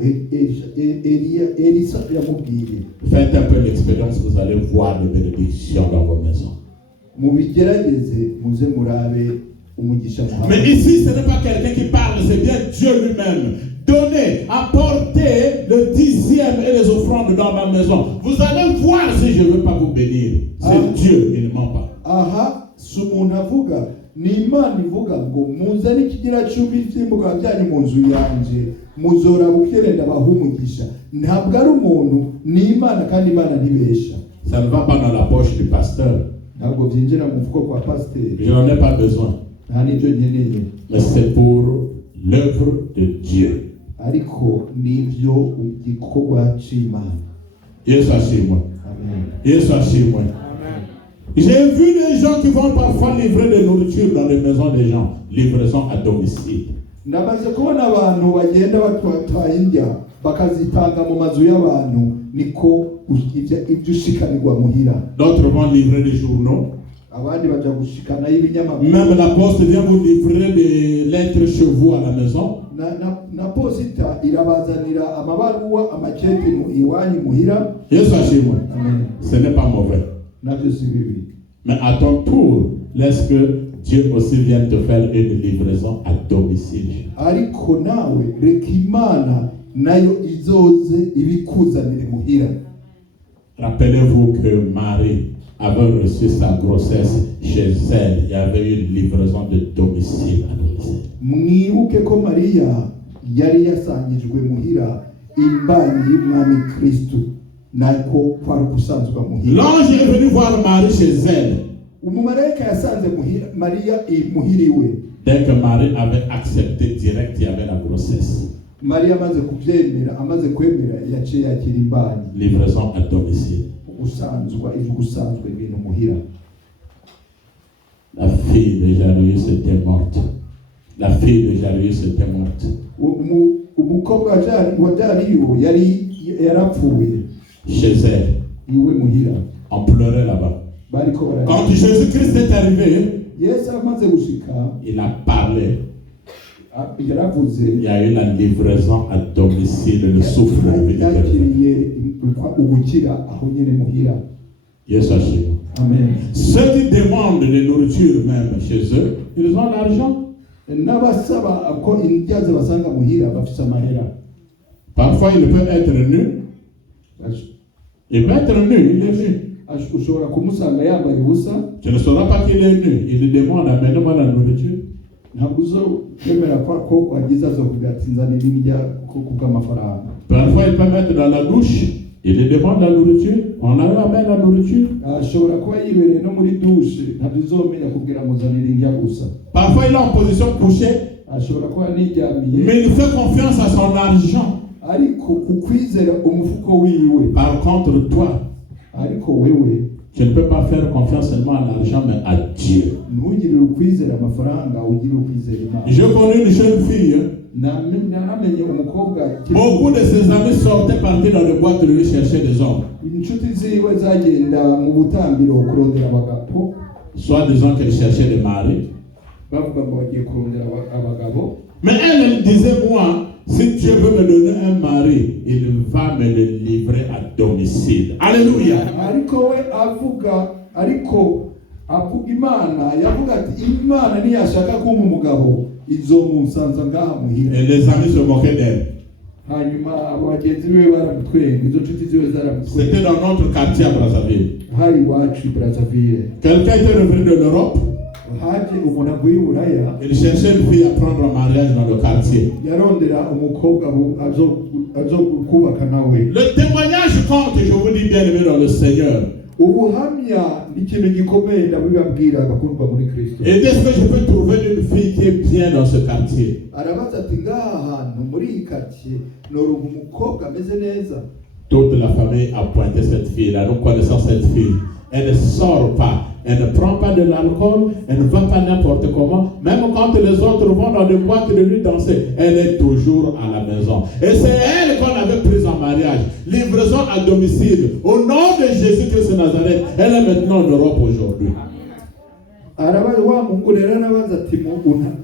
Elisa yamubwiye. Faites un peu l'expérience, vous allez voir les bénédictions dans vos maisons. Mubigerageze muze murabe umugisha muhawe. Mais ici, ce n'est pas quelqu'un qui parle, c'est bien Dieu lui-même. Donnez, apportez le 10e et les offrandes dans ma maison. Vous allez voir si je ne veux pas vous bénir. C'est Dieu, il ne ment pas. Aha, si umuntu avuga ni Imana ivuga ngo muzane ikigira cy'ubi cy'imbuga byanyu mu nzu yanje muzora bukerenda bahumugisha. Ntabwo ari umuntu, ni Imana, kandi Imana ntibesha. Ça ne va pas dans la poche du pasteur. Ntabwo byinjira mu mfuko kwa pasiteri. Je n'en ai pas besoin. Nta n'ibyo nkeneye. Mais c'est pour l'œuvre de Dieu. Ariko nibyo igikorwa cy'Imana. Yesu ashimwe. Amen. Yesu ashimwe. J'ai vu des gens qui vont parfois livrer de nourriture dans les maisons des gens. Livraison à domicile. Ndamaze kubona abantu bagenda batwataye indya bakazitanga mu mazu y'abantu, niko ibyo ushikanirwa muhira. D'autres vont livrer des journaux. Abandi baja gushikana y'ibinyamakuru. Même la poste vient vous livrer des lettres chez vous à la maison. Na posita irabazanira amabaruwa amakete mu iwanyu muhira. Yesu ashimwe. Amen. Ce n'est pas mauvais. Nabyo si bibi. Mais à ton tour, laisse que Dieu aussi vienne te faire une livraison à domicile. Ariko nawe reka Imana nayo izoze ibikuzanire muhira. Rappelez-vous que Marie avait reçu sa grossesse chez elle. Il y avait une livraison de domicile à domicile. Mwibuke ko Mariya yari yasangijwe muhira imbanyi y'Umwami Kristo, nako kwari kusanzwa muhira. L'ange est venu voir Marie chez elle. Umumarayika yasanze Mariya imuhiriwe. Dès que Marie avait accepté direct, il y avait la grossesse. Mariya amaze kubyemera, amaze kwemera, yaciye yakira imbanyi. Livraison à domicile. Usanzwa ivyo gusanzwe ibintu muhira. La fille de Jairus était morte. La fille de Jairus était morte. Umukobwa wa Jariyo yari yarapfuye. Chez elle. Iwe muhira. On pleurait là-bas. Quand Jésus-Christ est arrivé, il a parlé. Il y a eu la livraison à domicile, le souffle de vie. Yes, Amen. Ceux qui demandent de nourriture même chez eux, ils ont l'argent. Parfois, il peut être nu. Il peut être nu, il est nu. Tu ne sauras pas qu'il est nu. Il demande, amène-moi la nourriture. Parfois, il peut mettre dans la douche. Il demande la nourriture. On amène la nourriture. Parfois, il est en position couchée. Mais il fait confiance à son argent. Par contre, toi, tu ne peux pas faire confiance seulement à l'argent, mais à Dieu. Je connais une jeune fille. Beaucoup de ses amis sortaient partir dans les boîtes de lui chercher des hommes. Soit disant qu'elle cherchait des maris. Mais elle disait, moi, si Dieu veut me donner un mari, il va me le livrer à domicile. Alléluia. Et les amis se moquaient d'elle. C'était dans notre quartier à Brazzaville. Quelqu'un était revenu de l'Europe. Il cherchait une fille à prendre en mariage dans le quartier. Le témoignage compte, je vous dis bien aimé dans le Seigneur. Et est-ce que je peux trouver une fille qui est bien dans ce quartier? Toute la famille a pointé cette fille-là. Nous connaissons cette fille. Elle ne sort pas. Elle ne prend pas de l'alcool. Elle ne va pas n'importe comment. Même quand les autres vont dans des boîtes de nuit danser, elle est toujours à la maison. Et c'est elle qu'on avait prise en mariage. Livraison à domicile. Au nom de Jésus-Christ de Nazareth, elle est maintenant en Europe aujourd'hui. arabaye wa mungu rero arabaza ati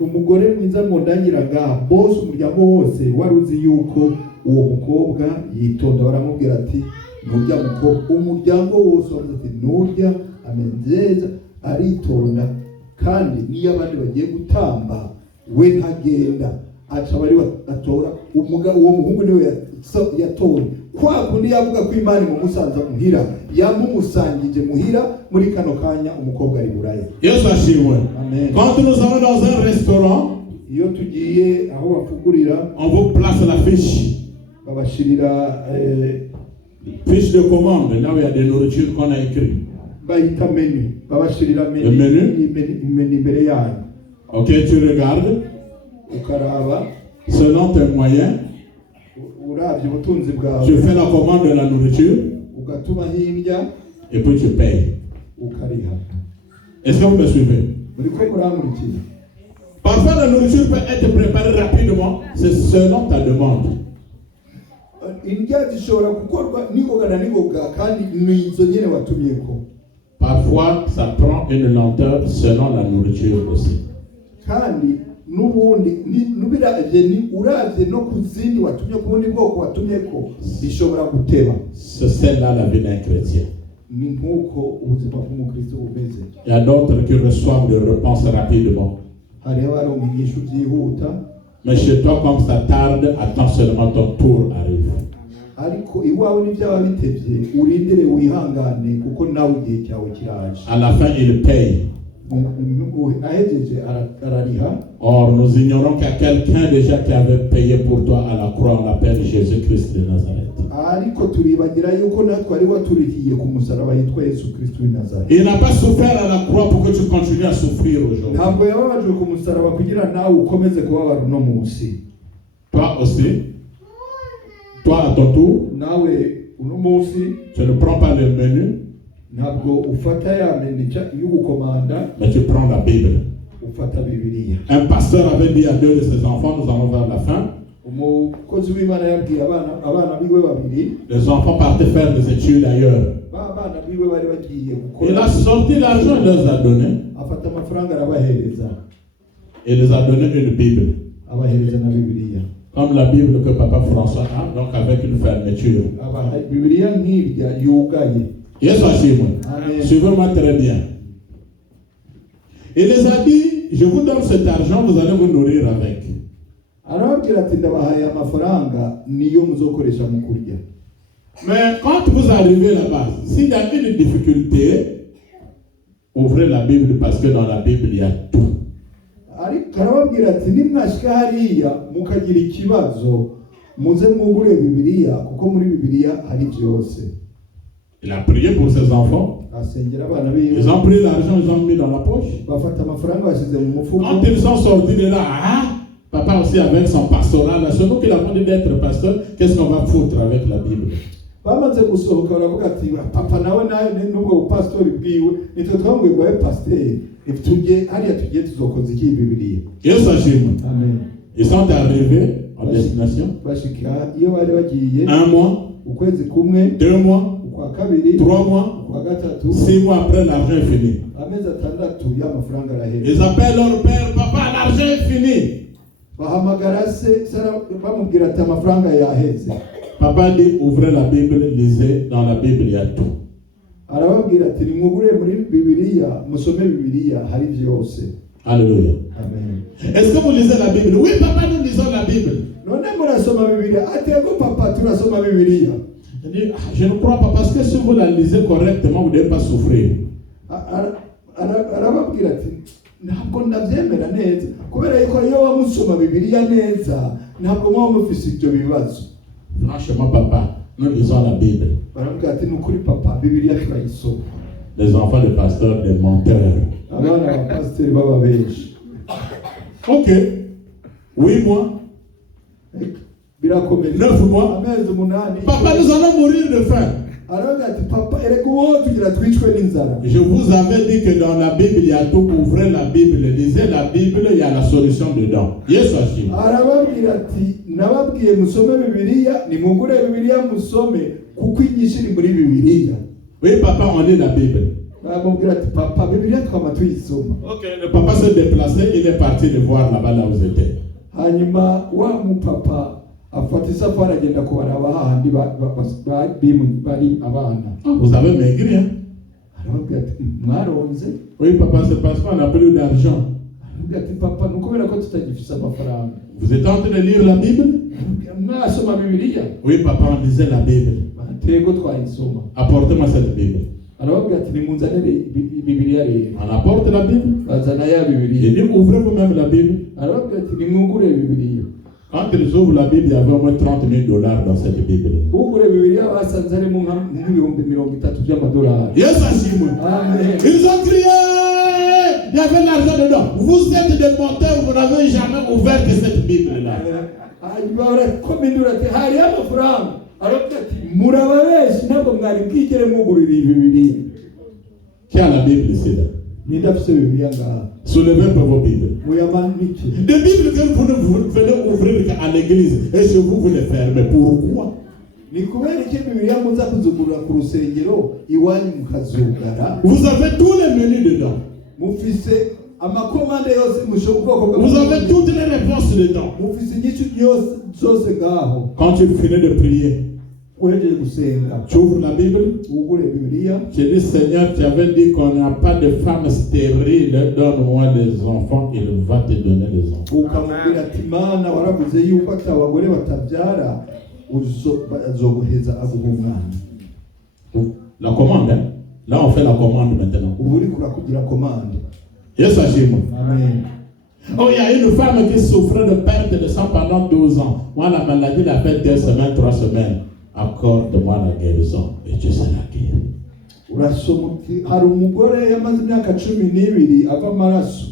umugore mwiza mundangira ngaha bose umuryango wose wari uzi yuko uwo mukobwa yitonda, baramubwira ati nurya mukobwa, umuryango wose wavuze ati nurya amenyeza aritonda, kandi niyo abandi bagiye gutamba we ntagenda, aca bari atora uwo muhungu niwe yatowe. Kwa kundi yavuga ko Imana imusanza muhira, yamumusangije muhira, muri kano kanya umukobwa ari buraya. Yesu ashimwe. Amen. Quand nous allons dans un restaurant, iyo tugiye aho bafugurira, on vous place la fiche. babashirira Fiche de commande, là où il y a des nourritures qu'on a écrit. bayita menu, babashirira Le menu? menu imbere yanyu. Ok, tu regardes, Ukaraba, selon tes moyens, uravye ubutunzi bwawe, tu fais la commande de la nourriture ugatuma hirya, et puis tu payes. ukariha. Est-ce que vous me suivez? Muriko muramurikira. Parfois, la nourriture peut être préparée rapidement, c'est selon ta demande. Indya zishobora gukorwa ningoga na ningoga, kandi nizo nyene watumyeko. Parfois, ça prend une lenteur selon la nourriture aussi. Kandi nubundi nubiraje uravye no kuzindi watumye kubundi bwoko watumyeko bishobora guteba. C'est celle-là la vie d'un chrétien. Ni nkuko ubuzima bw'umukristo bumeze. Il y a d'autres qui reçoivent des réponses rapidement. Hariho abaronka inyishu vyihuta, Mais chez toi, comme ça tarde, attends seulement ton tour arrive. ariko iwawe n'ivyaba bitevye urindire wihangane, kuko nawe igihe cyawe kiraje. À la fin, il paye. Ahejeje arariha. Or, nous ignorons qu'il y a quelqu'un déjà qui avait payé pour toi à la croix, on l'appelle Jésus-Christ de Nazareth. Ariko turibagira yuko natwe ari waturihiye ku musaraba yitwa Yesu Kristo w'i Nazareth. Il n'a pas souffert à la croix pour que tu continues à souffrir aujourd'hui. Ntabwo yababajwe ku musaraba kugira nawe ukomeze kubabara uno munsi. Toi aussi, toi à ton tour, Nawe uno munsi tu ne prends pas le menu, ntabwo ufata ya menica y'ugukomanda, mais tu prends la Bible. ufata Bibiliya. Un pasteur avait dit à deux de ses enfants, nous allons vers la fin, Umukozi w'Imana yabwiye abana biwe babiri, les enfants partaient faire des études ailleurs. abana biwe bari bagiye Il a gukora, sorti l'argent, il les a donné. afata amafaranga arabahereza, Il les a donné une Bible. abahereza na Bibiliya. Comme la Bible que Papa François a, donc avec une fermeture. Abaha Bibiliya nk'irya yugaye. Yes, moi. Amen. Suivez-moi très bien. Il les a dit, je vous donne cet argent, vous allez vous nourrir avec. Arababwira ati ndabahaye amafaranga niyo muzokoresha mu kurya. Mais quand vous arrivez là-bas, s'il y a une difficulté, ouvrez la Bible parce que dans la Bible, il y a tout. Ariko arababwira ati nimwashika hariya mukagira ikibazo muze mwugure Bibiliya, kuko muri Bibiliya hari byose. Il a prié pour ses enfants. Asengera abana biwe, Ils ont pris l'argent, ils ont mis dans la poche. bafata amafaranga bashyize mu mufuko. Quand ils sont sortis de là, papa aussi avec son pastorat, là, c'est nous qui l'avons dit d'être pasteur, qu'est-ce qu'on va foutre avec la Bible? Bamaze gusohoka baravuga ati papa nawe nubwo bupasitori bwiwe nitwe twambwiye ngo abe pasiteri, tujye hariya tugiye tuzokoza iki Bibiliya. Yesu ashimwe. Amen. Ils sont arrivés en destination. Bashika iyo bari bagiye Un mois, ukwezi kumwe, 2 mois, ukwa kabiri, 3 mois, ukwa gatatu, 6 mois après, l'argent est fini. amezi atandatu y'amafaranga arahera. Ils appellent leur père, papa, l'argent est fini. Bahamagara se bamubwira ati amafaranga yaheze. Papa dit, ouvrez la Bible, lisez, dans la Bible il y a tout. Arababwira ati nimwugure muri Bibiliya, musome Bibiliya, hari byose. Alléluia. Amen. Est-ce que vous lisez la Bible? Oui, papa, nous lisons la Bible. None murasoma Bibiliya? Ati yego papa turasoma Bibiliya. Je dis, je ne crois pas, parce que si vous la lisez correctement, vous ne devez pas souffrir. Arababwira ati ntabwo ndabyemera neza, kubera yuko iyo wamusoma Bibiliya neza ntabwo muba mufise ibyo bibazo. Franchement, papa, nous lisons la Bible. Barambwira ati nukuri papa Bibiliya turayisoma. Les enfants de pasteurs, des menteurs. Abana ba pasiteri baba benshi. Ok. 8 mois. Birakomeye. 9 mois. Amezi 8. Papa, nous allons mourir de faim. Arababwira ati papa erega uwo tugira twicwe n'inzara. Je vous avais dit que dans la Bible, il y a tout. Ouvrez la Bible, lisez la Bible, il y a la solution dedans. Yes, Hachim. Arababwira ati nababwiye musome Bibiliya, nimugure Bibiliya musome, kuko inyinshi iri muri Bibiliya. Oui, papa, on lit la Bible. baramubwira ati papa Bibiliya twama tuyisoma. Ok, le papa s'est déplacé, il est parti le voir là-bas là où ils étaient. Hanyuma wa mupapa afata isafari agenda kubaraba hahandi bari abana. Vous avez maigri, hein? Arababwira ati mwaronze. Oui, papa, c'est parce qu'on n'a plus d'argent. Arababwira ati papa nukubera ko tutagifise amafaranga. Vous êtes en train de lire la Bible? Mwasoma Bibiliya? Oui, papa, on lisait la Bible. Batego twayisoma. Apportez-moi cette Bible. Arababwira ati nimunzanire Bibiliya rero. On apporte la Bible. Bazana ya Bibiliya. Il dit, ouvrez vous-même la Bible. Arababwira ati nimwugure Bibiliya. Quand ils ouvrent la Bible, il y avait au moins $30,000 dans cette Bible. Ugure Bibiliya basanze harimo nk'ibihumbi 30 by'amadolari. Yes, Simon. Amen. Ils ont crié. Il y avait l'argent dedans. Vous êtes des menteurs, vous n'avez jamais ouvert que cette Bible-là. Hanyuma barakomendura ati hari amafaranga. Arababwira ati murababeshi ntabwo mwari bwigere mugurira iyi Bibiliya. Qui a la Bible ici là? Ninde afise Bibiliya ngaha? Soulevez un peu vos Bibles. Muyamanike. Des Bibles que vous venez ouvrir qu'à l'église et chez vous, vous les fermez. Pourquoi? Ni kubera iki Bibiliya muza kuzugurura ku rusengero iwanyu mukazugara? Vous avez tous les menus dedans. Mufise amakomande yose mushoboko bwo. Vous avez toutes les réponses dedans. Mufise inyishu zose ngaho. Quand tu finis de prier, Uhejeje gusenga. tu ouvres la Bible. Ugure Bibiliya. Tu dis, Seigneur, tu avais dit qu'on n'a pas de femme stérile, donne-moi des enfants, il va te donner des enfants. Ukamubwira ati Mana waravuze yuko atabagore batabyara uzoguheza aguha umwana. La commande, hein? Là on fait la commande maintenant. Ubu uri kugira commande. Yes, Achim. Amen. Oh, il y a une femme qui souffrait de perte de sang pendant 12 ans. Moi, la maladie l'a fait 2 semaines, 3 semaines. Accorde-moi la guérison et tu seras guéri. Urasoma uti hari umugore yamaze imyaka 12 ava amaraso.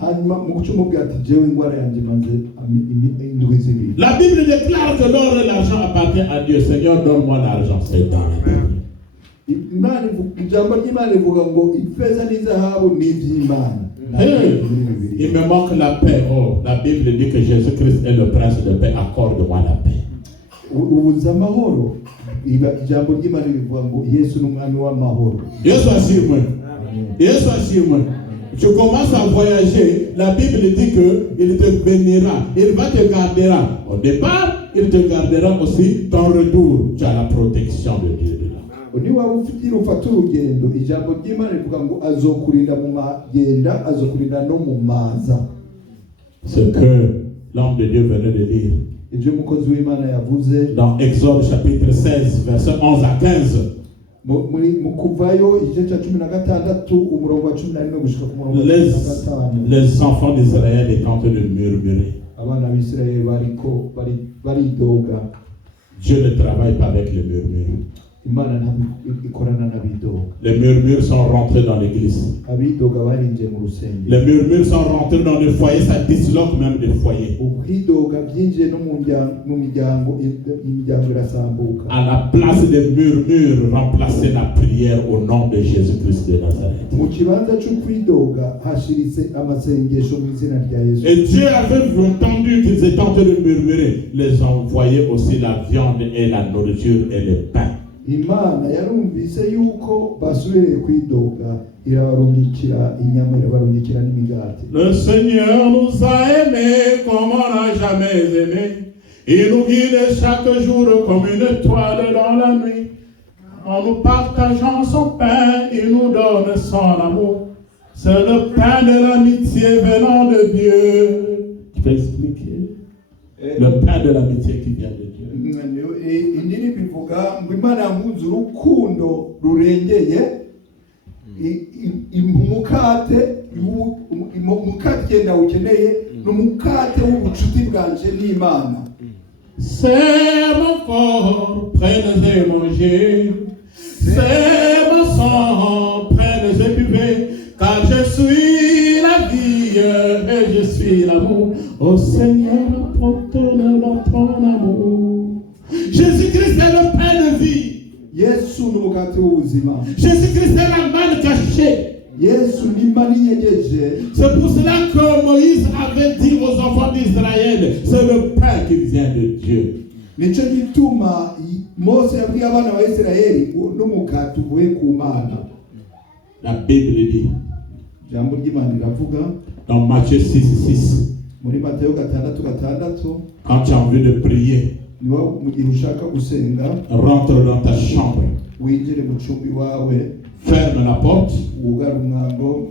Hanyuma mu kucumubwira ati jewe ingwara yanjye maze indwi zibiri. La Bible déclare que l'or et l'argent appartient à Dieu. Seigneur, donne-moi l'argent. C'est dans la Bible. Ijambo ry'Imana rivuga ngo ifeza n'izahabu ni iby'Imana. Hey, il me manque la paix. Oh, la Bible dit que Jésus-Christ est le prince de paix. Accorde-moi la paix. Ubuza amahoro. Ijambo ry'Imana rivuga ngo Yesu ni umwami w'amahoro. Yesu ashimwe. Yesu ashimwe. Tu commences à voyager, la Bible dit qu'il te bénira, il va te gardera. Au départ, il te gardera aussi ton retour. Tu as la protection de Dieu dedans. Niba ufata urugendo ijambo ry'Imana rivuga ngo azokurinda mu magenda azokurinda no mu maza. Ce que l'homme de Dieu venait de lire Ibyo umukozi w'Imana yavuze dans Exode chapitre 16 verset 11 à 15. mu kuvayo igice cya 16 umurongo wa 11 gushika ku murongo wa 15. Les enfants d'Israël étaient en train de murmurer. Abana b'Israël baridoga. Dieu ne travaille pas avec les murmures. Imana ikorana n'abidoga. Les murmures sont rentrés dans l'église. Abidoga barinjiye mu rusengero. Les murmures sont rentrés dans les foyers, ça disloque même des foyers. Ubwidoga byinjiye no mu miryango irasambuka. À la place des murmures, remplacer la prière au nom de Jésus-Christ de Nazareth. Mu kibanza cy'ukwidoga hashiritse amasengesho mu izina rya Yesu. Et Dieu avait entendu qu'ils étaient en train de murmurer. Les envoyait aussi la viande et la nourriture et le pain. Imana yarumvise yuko basubiriye kwidoga irabarungikira inyama irabarungikira n'imigati. Le Seigneur nous a aimés comme on n'a jamais aimé. Il nous guide chaque jour comme une étoile dans la nuit. En nous partageant son pain, il nous donne son amour. C'est le pain de l'amitié venant de Dieu. Tu peux expliquer? Le pain de l'amitié qui vient de Dieu. Indirimbo ivuga ngo Imana yamuze urukundo rurengeye umukate genda ukeneye n'umukate w'ubucuti bwanje n'Imana. C'est mon corps, prenez et mangez. C'est mon sang, prenez et buvez. Car je suis la vie et je suis l'amour. Ô Seigneur, apporte-nous dans ton amour. Jésus-Christ est le pain de vie. Yesu n'umukate w'ubuzima. Jésus-Christ est la manne cachée. Yesu ni mani yenyeje. C'est pour cela que Moïse avait dit aux enfants d'Israël, c'est le pain qui vient de Dieu. Nico gituma Mose yabwiye abana ba Isirayeli n'umukate uvuye ku Mana. La Bible dit, ijambo ry'Imana riravuga dans Matthieu 6:6, muri Matayo 6:6, quand tu as envie de prier, niba mu gihe ushaka gusenga rentre dans ta chambre, winjire mu cumbi wawe, ferme la porte. wugare umwango.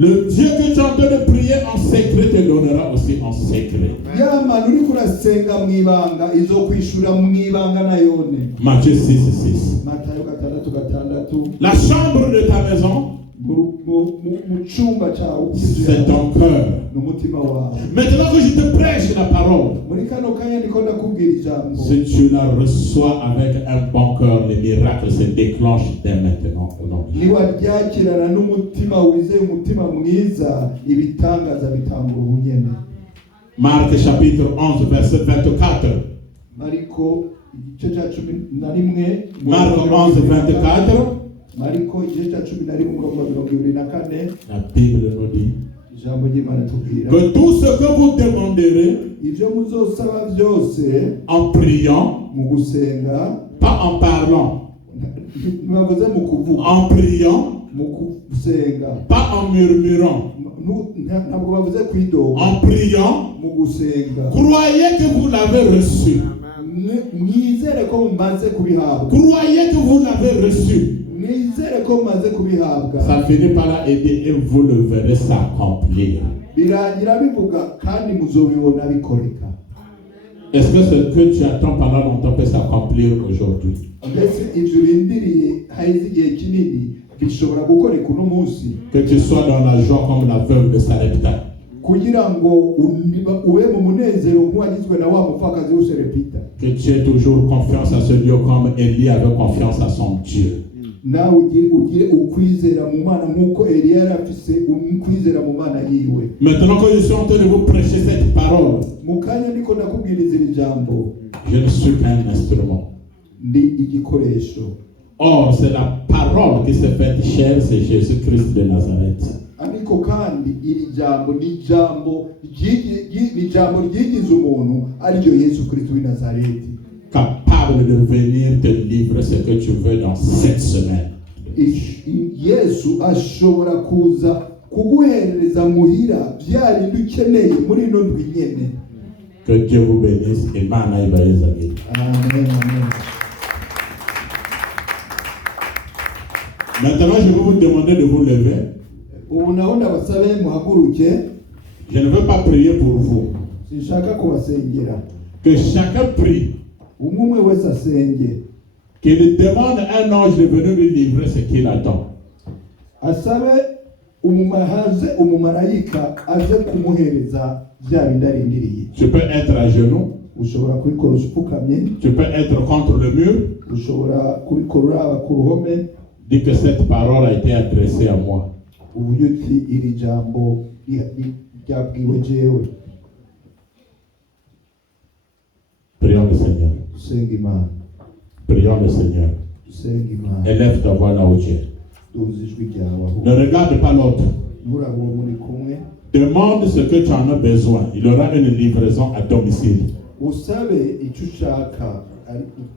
Le Dieu que tu es en train de prier en secret te donnera aussi en secret. Ya mana uriko urasenga mu ibanga izokwishura mu ibanga nayone. Matthieu 6:6. Matayo 6:6. La chambre de ta maison, mu cyumba cyawe c'est ton cœur. n'umutima wawe. Maintenant que je te prêche la parole, Muri kano kanya ndiko ndakubwira ijambo. si tu la reçois avec un bon cœur, les miracles se déclenchent dès maintenant au nom de Jésus. Niwaryakirana n'umutima wizeye, umutima mwiza, ibitangaza bitangura ubunyene. Marc chapitre 11 verset 24. Mariko igice cya 11. Marc 11 24. Mariko igice cya 11 umurongo wa 24. La Bible nous dit Ijambo ry'Imana tubwira que tout ce que vous demanderez ibyo muzosaba byose en priant, mu gusenga, pas en parlant, mwavuze mu kuvuga, en priant, mu gusenga, pas en murmurant, ntabwo bavuze kwidoga, en priant, mu gusenga. croyez que vous l'avez reçu. Mwizere ko mumaze kubihabwa. Croyez que vous l'avez reçu. Mwizere ko mumaze kubihabwa. Ça finit par là aider et vous le verrez s'accomplir. Birangira bivuga kandi muzobibona bikoreka. Est-ce que ce que tu attends pendant longtemps peut s'accomplir aujourd'hui? Mbese ibyo urindiriye haheze igihe kinini bishobora gukoreka uno munsi. Que tu sois dans la joie comme la veuve de Sarepta. Kugira ngo ube mu munezero nk'uwagizwe na wa mupfakazi w'Serepita. Que tu aies toujours confiance à ce Dieu comme Élie avait confiance à son Dieu. Nawe ugire ukwizera mu Mana nk'uko Eliya yari afise ukwizera mu Mana yiwe. Maintenant que je suis en train de vous prêcher cette parole, Mu kanya niko ndakubwiriza iri jambo, je ne suis qu'un instrument. ndi igikoresho. Or, c'est la parole qui s'est faite chair, c'est Jésus-Christ de Nazareth. Ariko kandi iri jambo ni jambo ryigize umuntu ariryo Yesu Kristo w'i Nazareti, Capable de venir te livrer ce que tu veux dans cette semaine. Yesu ashobora kuza kuguhereza muhira bya bintu ukeneye muri ino ndwi nyene. Que Dieu vous bénisse. Imana ibayezagire. Amen, amen. Maintenant, je vais vous demander de vous lever. Ubu naho ndabasabe muhaguruke. Je ne veux pas prier pour vous. Sinshaka kubasengera. Que chacun prie. Umwe wese asenge. Qu'il demande à un ange de venir lui livrer ce qu'il attend. Asabe umumarayika aze kumuhereza bya bindi arindiriye. Tu peux être à genoux. Ushobora kubikora upfukamye. Tu peux être contre le mur. Ushobora kubikora uraba ku ruhome. Dis que cette parole a été adressée à moi. Uburyo uti iri jambo ryabwiwe jewe. Prions le Seigneur. Dusenga Imana. Prions le Seigneur. Dusenga Imana. Élève ta voix là où tu es. Duze ijwi ryawe aho. Ne regarde pas l'autre. Nturaba uwo muri kumwe. Demande ce que tu en as besoin. Il aura une livraison à domicile. Usabe icyo ushaka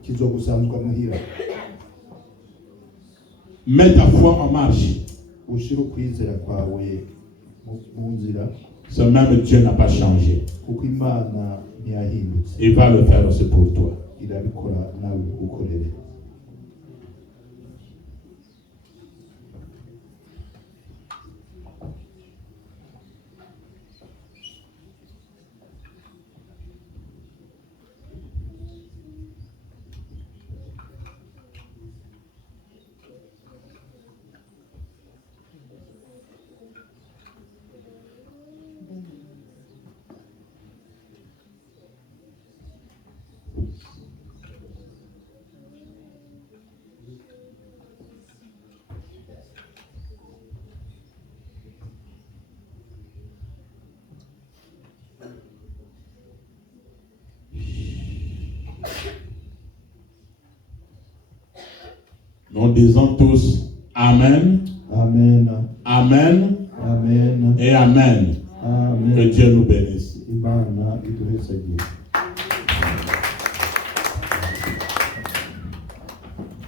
kizogusanzwa muhira. Mets ta foi en marche. Ushira ukwizera kwawe mu nzira. Ce même Dieu n'a pas changé. Kuko Imana ntiyahindutse. Il va le faire aussi pour toi. Irabikora nawe ukorere. Nous disons tous Amen, Amen. Amen Amen. et Amen. Amen. Que Dieu nous bénisse. Imana iduhesagire.